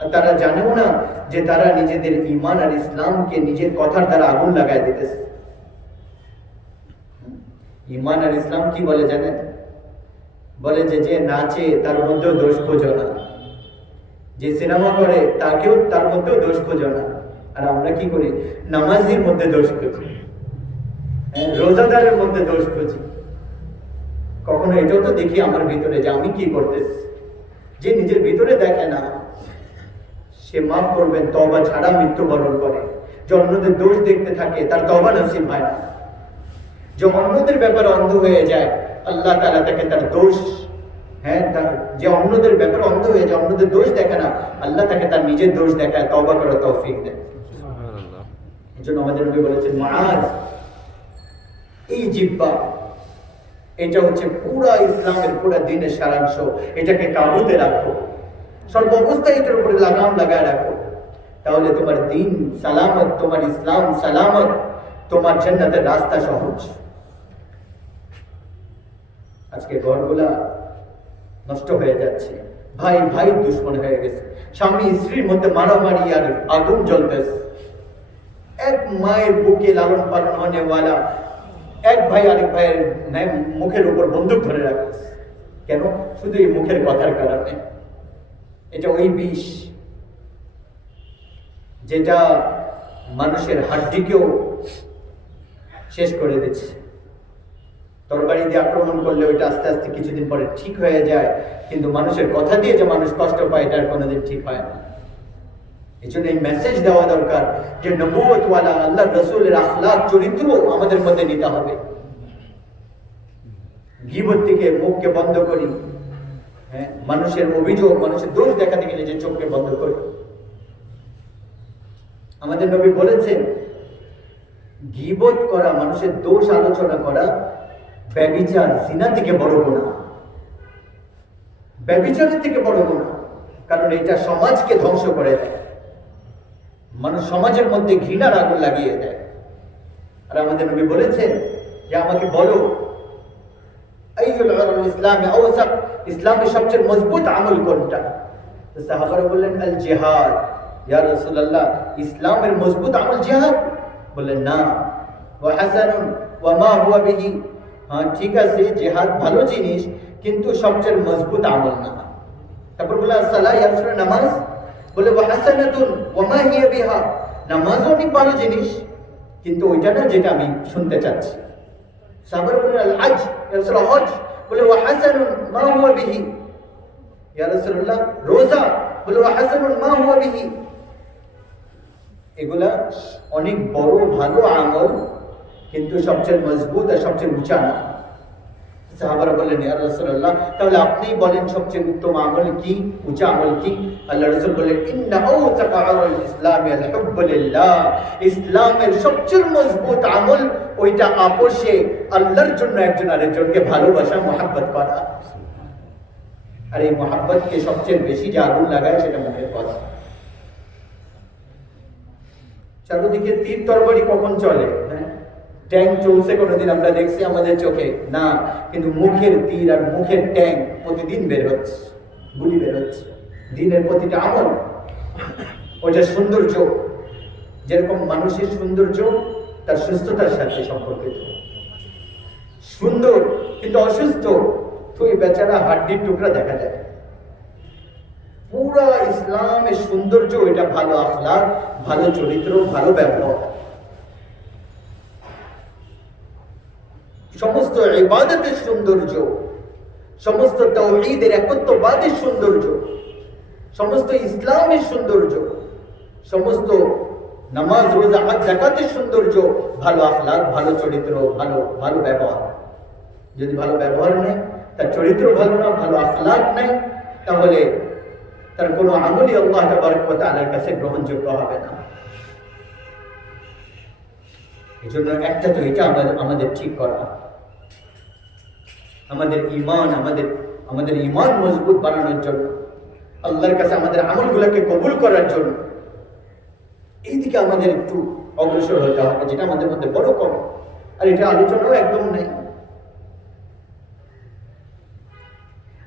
আর তারা জানেও না যে তারা নিজেদের ঈমান আর ইসলামকে নিজের কথার দ্বারা আগুন লাগায় দিতেছে। ঈমান আর ইসলাম কি বলে জানেন? বলে যে যে নাচে তার মধ্যেও দোষ খোঁজো না, যে সিনেমা করে তাকেও তার মধ্যেও দোষ খোঁজো না। আর আমরা কি করি? নামাজির মধ্যে দোষ খুঁজি, রোজাদারের মধ্যে দোষ খুঁজি। কখনো এটাও তো দেখি আমার ভিতরে যে আমি কি করতেছি। যে নিজের ভিতরে দেখে না সে মাফ করবেন তওবা ছাড়া মৃত্যুবরণ করে। যে অন্যদের দোষ দেখতে থাকে তার তওবা নসিব হয় না। যে অন্যদের ব্যাপারে অন্ধ হয়ে যায় আল্লাহ তাআলা তাকে তার দোষ, হ্যাঁ যে অন্যদের ব্যাপারে অন্ধ হয়ে যায়, অন্যদের দোষ দেখে না, আল্লাহ তাকে তার নিজের দোষ দেখায়, তওবা করার তৌফিক দেয়। এজন্য আমাদের নবী বলেছেন, মুআজ এই জিহ্বা এটা হচ্ছে পুরা ইসলামের, পুরা দ্বীনের সারাংশ। এটাকে কাবুতে রাখো, সর্ব অবস্থায় এটার উপরে লাগাম লাগায় রাখো, তাহলে তোমার দ্বীন সালামত, তোমার ইসলাম সালামত, তোমার জান্নাতের রাস্তা সহজ। আজকে ঘরগুলা নষ্ট হয়ে যাচ্ছে, ভাই ভাই দুশ্মন হয়ে গেছে, স্বামী স্ত্রীর মধ্যে মারামারি আর আগুন জ্বলতেছে। এক মায়ের বুকে লালন পালন হনেওয়ালা এক ভাই আরেক ভাইয়ের মুখের উপর বন্দুক ধরে রাখছে। কেন? শুধু এই মুখের কথার কারণে। এটা ওই বিষ যেটা মানুষের হাড্ডিকেও শেষ করে দিচ্ছে। তরবারি দিয়ে আক্রমণ করলে ওইটা আস্তে আস্তে কিছুদিন পরে ঠিক হয়ে যায়, কিন্তু মানুষের কথা দিয়ে যে মানুষ কষ্ট পায় এটা আর কোনোদিন ঠিক হয় না। এই জন্য এই মেসেজ দেওয়া দরকার যে নবুয়তওয়ালা আল্লাহ রাসূলের আখলাক চরিত্র আমাদের মধ্যে নিতে হবে। গীবত থেকে মুখকে বন্ধ করি, হ্যাঁ মানুষের অভিযোগ, মানুষের দোষ দেখা থেকে নিজের চোখকে বন্ধ করি। আমাদের নবী বলেছেন, গীবত করা, মানুষের দোষ আলোচনা করা ব্যভিচার, জিনা থেকে বড় গুনাহ, ব্যভিচারের থেকে বড় গুনাহ। কারণ এটা সমাজকে ধ্বংস করে দেয়, মানুষ সমাজের মধ্যে ঘৃণার আগুন লাগিয়ে দেয়। আর আমাদের নবী বলেছেন যে আমাকে বলো আইয়ুল আমল ইসলামে আওসাক, ইসলামের সবচেয়ে মজবুত আমল কোনটা? তো সাহাবারা বললেন আল জিহাদ। ইয়া রাসূলুল্লাহ, ইসলামের মজবুত আমল জিহাদ? বললেন না। ওয়া হাসানুন ওয়া মা হুয়া বিহি, হ্যাঁ ঠিক আছে জিহাদ ভালো জিনিস, কিন্তু সবচেয়ে মজবুত আমল না। তারপর বললেন সালাহ, ইয়া রাসূলুল্লাহ নামাজ? বলে ওয়া হাসানাতুন ওয়া মা হিয়া বিহা, নামাজ অনেক ভালো জিনিস, কিন্তু ওইটা না যেটা আমি শুনতে চাচ্ছি। সাহাবারা বললেন আল হজ, ইয়া রাসূলুল্লাহ হজ? বলে ওয়া হাসানুন মা হুয়া বিহি। ইয়া রাসূলুল্লাহ রোজা? বলে ওয়া হাসানুন মা হুয়া বিহি। এগুলা অনেক বড় ভালো আমল, কিন্তু সবচেয়ে মজবুত আর সবচেয়ে উঁচা না। সাহাবারা বললেন ইয়া রাসূলুল্লাহ তাহলে আপনিই বলেন সবচেয়ে উত্তম আমল কি, উঁচা আমল কি? আল্লাহ রাসূল বললেন ইন্না আওসাকা আমল ইসলাম আল হুব্বু লিল্লাহ, ইসলামের সবচেয়ে মজবুত আমল ওইটা আপোষে আল্লাহর জন্য একজন আরেকজনকে ভালোবাসা, মহব্বত করা। আর এই মহব্বতকে সবচেয়ে বেশি যে আগুন লাগায় সেটা মুখের কথা। চারদিকে তীর তরবারি কখন চলে? হ্যাঁ ট্যাঙ্ক চলছে কোনোদিন আমরা দেখছি আমাদের চোখে না, কিন্তু মুখের তীর আর মুখের ট্যাঙ্ক প্রতিদিন বের হচ্ছে, গুলি বের হচ্ছে। দিনের প্রতিটা আমল ওইটা সৌন্দর্য, যেরকম মানুষের সৌন্দর্য তার সুস্থতার সাথে সম্পর্কিত। সুন্দর কিন্তু অসুস্থ তো এই বেচারা হাড্ডির টুকরা দেখা যায়। পুরা ইসলামের সৌন্দর্য এটা ভালো আখলাক, ভালো চরিত্র, ভালো ব্যবহার। সমস্ত ইবাদতের সৌন্দর্য, সমস্ত তাওহীদের একত্ববাদের সৌন্দর্য, সমস্ত ইসলামের সৌন্দর্য, সমস্ত নামাজ রোজা হজ যাকাতের সৌন্দর্য ভালো আখলাক, ভালো চরিত্র, ভালো ভালো ব্যবহার। যদি ভালো ব্যবহার নেই তার চরিত্র ভালো না, ভালো আখলাক নাই, তাহলে তার কোনো আমলই আল্লাহ তাবারক ওয়া তাআলার কাছে গ্রহণযোগ্য হবে না। এই জন্য একটা তো এটা আমাদের ঠিক করা, আমাদের ঈমান মজবুত বানানোর জন্য, আল্লাহর কাছে আমাদের আমলগুলোকে কবুল করার জন্য এই দিকে আমাদের একটু অগ্রসর হতে হবে, যেটা আমাদের মধ্যে বড় কম। আর এটা আলোচনাও একদম নেই।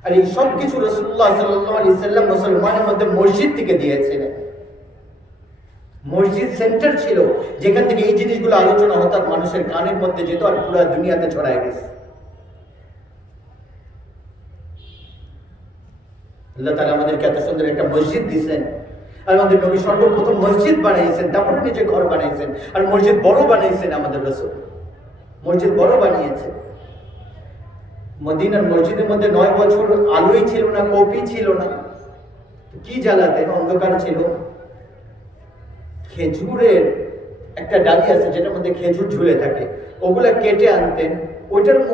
আর এই সব কিছু রাসূলুল্লাহ সাল্লাল্লাহু আলাইহি সাল্লাম মুসলমানের মধ্যে মসজিদ থেকে দিয়েছিলেন। মসজিদ সেন্টার ছিল, যেখান থেকে এই জিনিসগুলো আলোচনা হতো, মানুষের কানের মধ্যে যেত আর পুরো দুনিয়াতে ছড়ায় গেছে। আল্লাহ তাআলা আমাদেরকে এত সুন্দর একটা মসজিদ দিয়েছেন, আর আমাদের নবী সর্বপ্রথম মসজিদ বানাইছেন, তারপরে নিজে ঘর বানাইছেন, আর মসজিদ বড় বানাইছেন। আমাদের রাসূল মসজিদ বড় বানিয়েছে। মদিনার মসজিদের মধ্যে 9 বছর আলোই ছিল না, কপি ছিল না, কি জ্বালাতেন, অন্ধকার ছিল। খেজুরের একটা ডালি আছে যেটার মধ্যে খেজুর ঝুলে থাকে, ওগুলা কেটে আনতেন,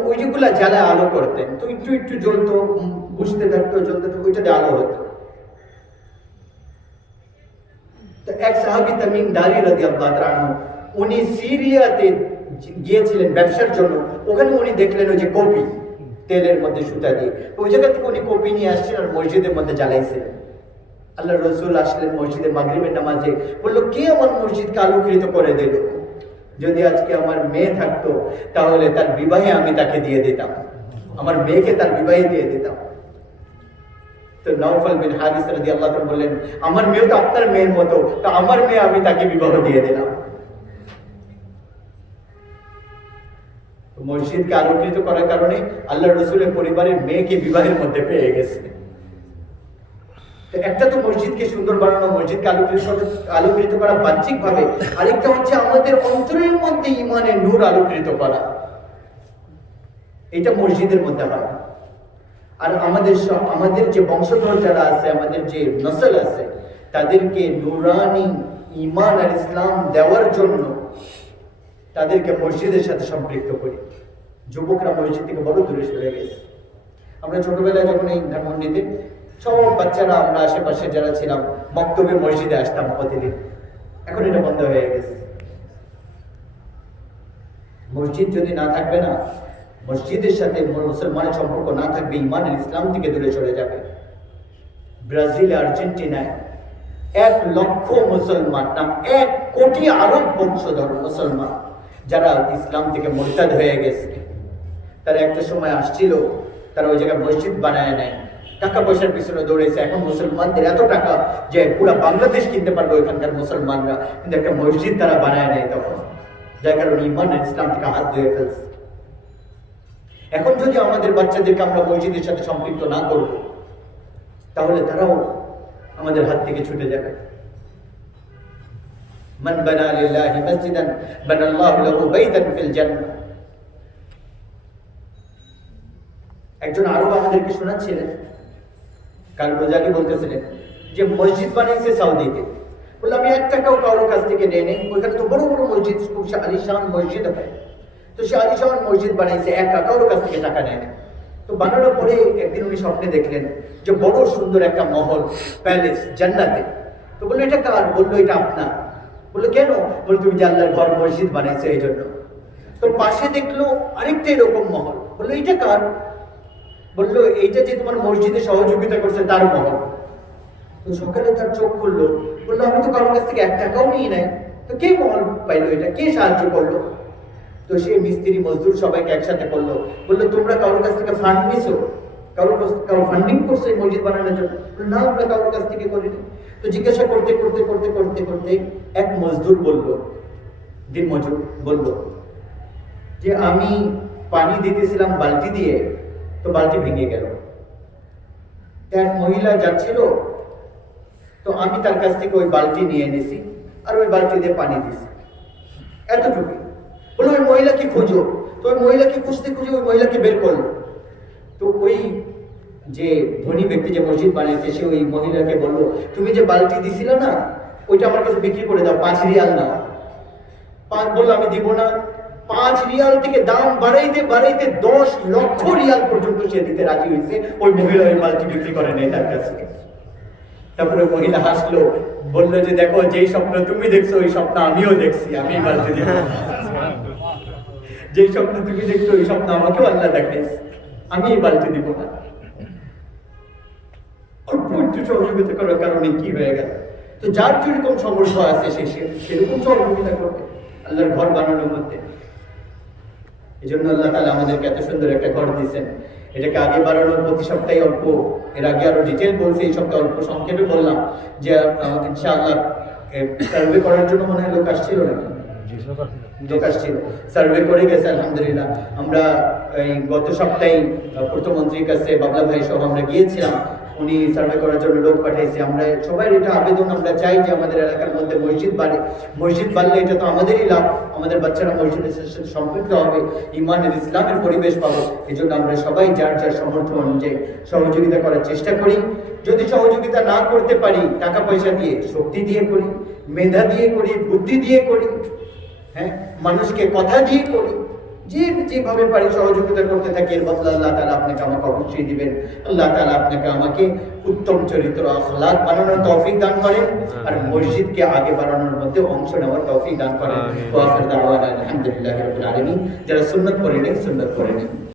ওইগুলা জ্বালায় আলো করতেন, তো একটু একটু জ্বলতো, বুঝতে থাকতো, জ্বলতে থাকতো, ওইটাতে আলো হতো। তো এক সাহাবী তামিম দারি রাদিয়াল্লাহু তাআলা আনহু, উনি সিরিয়াতে গিয়েছিলেন ব্যবসার জন্য। ওখানে উনি দেখলেন ওই যে কপি তেলের মধ্যে সুতা দিয়ে, ওই জায়গা থেকে উনি কপি নিয়ে আসছেন আর মসজিদের মধ্যে জ্বালাইছিলেন। আল্লাহ রসুল আসলেন মসজিদে মাগরিবের নামাজে, বললো কে আমার মসজিদকে আলোকিত করে দিল? যদি আজকে আমার মেয়ে থাকতো তাহলে তার বিবাহে আমি তাকে দিয়ে দিতাম, আমার মেয়েকে তার বিবাহে দিয়ে দিতাম। তো নওফল বিন হারিস রাদিয়াল্লাহু আনহু বললেন, আমার মেয়ে তো আপনার মেয়ের মতো, তো আমার মেয়ে আমি তাকে বিবাহ দিয়ে দিলাম। মসজিদকে আলোকিত করার কারণে আল্লাহ রসুলের পরিবারের মেয়েকে বিবাহের মধ্যে পেয়ে গেছে। একটা তো মসজিদকে সুন্দর বানানো, মসজিদকে আলোকিত করা বাহ্যিক ভাবে, আরেকটা হচ্ছে আমাদের অন্তরের মধ্যে ঈমানের নূর আলোকিত করা, এটা মসজিদের মধ্যে হয়। আর আমাদের যে বংশধর যারা আছে, আমাদের যে নসল আছে, তাদেরকে নুরানি ঈমান আর ইসলাম দেওয়ার জন্য তাদেরকে মসজিদের সাথে সম্পৃক্ত করি। যুবকরা মসজিদ থেকে বড় দূরে সরে গেছে। আমরা ছোটবেলায় যখন এই ধানমন্ডিতে সব বাচ্চারা, আমরা আশেপাশে যারা ছিলাম, মক্তবে মসজিদে আসতাম প্রতিদিন। এখন এটা বন্ধ হয়ে গেছে। মসজিদ যদি না থাকবে না, মসজিদের সাথে মুসলমানের সম্পর্ক না থাকবে, ঈমান আর ইসলাম থেকে দূরে চলে যাবে। ব্রাজিল, আর্জেন্টিনায় 1 লক্ষ মুসলমান, না 1 কোটি আরব বংশধর মুসলমান যারা ইসলাম থেকে মুরতাদ হয়ে গেছে, তারা একটা সময় আসছিল, তারা ওই জায়গায় মসজিদ বানায় নেয়, টাকা পয়সার পিছনে দৌড়েছে। এখন মুসলমানদের এত টাকা যে পুরো বাংলাদেশ কিনতে পারবে ওইখানকার মুসলমানরা, কিন্তু একটা মসজিদ তারা বানায় নেয় তখন, যার কারণে ঈমান আর ইসলাম থেকে হাত ধুয়ে ফেলছে। এখন যদি আমাদের বাচ্চাদেরকে আমরা মসজিদের সাথে সম্পৃক্ত না করব, তাহলে তারাও আমাদের হাত থেকে ছুটে যাবে। মান বানা লিল্লাহি মসজিদান বানাল্লাহু লাহু বাইতান ফিল জান্নাহ। একজন আরব আমাদেরকে শোনাচ্ছিলেন, কাল রোজালি বলতেছিলেন যে মসজিদ বানিয়েছে সৌদিতে। বললাম আমি 1 টাকাও কারোর কাছ থেকে নেই, ওইখানে তো বড় বড় মসজিদ, খুব আলিশান মসজিদ হয়, তো সে আলিশান মসজিদ বানিয়েছে, 1 কারোর কাছ থেকে টাকা নেয় না। তো বানানোর পরে একদিন উনি স্বপ্নে দেখলেন যে বড় সুন্দর একটা মহল, প্যালেস জান্নাতে। তো বললো এটা কার? বললো এটা আপনার। বললো কেন? বললো তুমি যে আল্লাহর ঘর মসজিদ বানাইছো এই জন্য। তো পাশে দেখলো আরেকটা এরকম মহল। বললো এটা কার? বললো এইটা যে তোমার মসজিদে সহযোগিতা করছে তার মহল। তো সকালে তার চোখ খুললো, বললো আমি তো কারোর কাছ থেকে 1 টাকাও নিই নাই, তো কে মহল পাইলো? এটা কে সাহায্য করলো? তো সে মিস্ত্রি মজদুর সবাইকে একসাথে করলো, বললো তোমরা কারোর কাছ থেকে ফান্ড নিছো? কারো ফান্ডিং করছে মসজিদ বানানোর জন্য? না, আমরা কারোর কাছ থেকে করিনি। তো জিজ্ঞাসা করতে করতে করতে করতে করতে এক মজদুর বললো, দিন মজুর বললো যে আমি পানি দিতেছিলাম বালতি দিয়ে, তো বালতি ভেঙে গেল। এক মহিলা যাচ্ছিল, তো আমি তার কাছ থেকে ওই বালতি নিয়ে এনেছি আর ওই বালতি দিয়ে পানি দিছি, এতটুকু। বললো ওই মহিলাকে খোঁজো। তো ওই মহিলাকে খুঁজতে খুঁজে ওই মহিলাকে বের করলো। তো ওই যে ধনী ব্যক্তি যে মসজিদ বানিয়েছে, সে ওই মহিলাকে বললো তুমি যে বালতি দিছিল না, ওইটা আমার কাছে বিক্রি করে দাও, 5 রিয়াল না। বললো আমি দিব না। 5 রিয়াল থেকে দাম বাড়াইতে বাড়াইতে 10 লক্ষ রিয়াল পর্যন্ত সে দিতে রাজি হয়েছে। ওই মহিলা ওই মালটি বিক্রি করে নেই তার কাছে। তারপরে মহিলা হাসলো, বললো যে দেখো, যেই স্বপ্ন তুমি দেখছো ওই স্বপ্ন আমিও দেখছি, আমি বালতি দিব। যেই স্বপ্ন তুমি দেখছো ওই স্বপ্ন আমাকেও আল্লাহ দেখাইছে, আমি এই বালতি দিব না। অল্প একটু সহযোগিতা করার কারণে কি হয়ে গেল? তো যার যেরকম সমর্থ আছে সে সেরকম সহযোগিতা করবে আল্লাহর ঘর বানানোর মধ্যে। এই জন্য আল্লাহ তাআলা আমাদেরকে এত সুন্দর একটা ঘর দিয়েছেন। এটাকে আগে বাড়ানোর প্রতি সপ্তাহে অল্প, এর আগে আরো ডিটেল বলছি, এই সপ্তাহে অল্প সংক্ষেপে বললাম যে ইনশাআল্লাহ সার্ভে করার জন্য মনে হয় লোক আসছিল নাকি? লোক আসছিল, সার্ভে করে গেছে আলহামদুলিল্লাহ। আমরা এই গত সপ্তাহে প্রধানমন্ত্রীর কাছে বাবলা ভাই সহ আমরা গিয়েছিলাম, উনি সার্ভে করার জন্য লোক পাঠাইছে। আমরা সবাই এটা আবেদন, আমরা চাই যে আমাদের এলাকার মধ্যে মসজিদ বাড়ে, মসজিদ বাড়লে এটা তো আমাদেরই লাভ, আমাদের বাচ্চারা মসজিদের সাথে সম্পৃক্ত হবে, ইমানের ইসলামের পরিবেশ পাবো। এই জন্য আমরা সবাই যার যার সামর্থ্য অনুযায়ী সহযোগিতা করার চেষ্টা করি। যদি সহযোগিতা না করতে পারি, টাকা পয়সা দিয়ে, শক্তি দিয়ে করি, মেধা দিয়ে করি, বুদ্ধি দিয়ে করি, হ্যাঁ, মানুষকে কথা দিয়ে করি, যেভাবে পারি সহযোগিতা করতে থাকি। এর বদলে আল্লাহ তাআলা আপনাকে আমাকে অবশ্যই দিবেন। আল্লাহ তাআলা আপনাকে আমাকে উত্তম চরিত্র আখলাক বানানোর তৌফিক দান করেন, আর মসজিদকে আগে বাড়ানোর মধ্যে অংশ নেওয়ার তৌফিক দান করেন। ওয়া আখির দাওয়ানা আলহামদুলিল্লাহি রাব্বিল আলামিন। যারা সুন্নাত পড়ে নেই, সুন্নাত পড়ে নেই।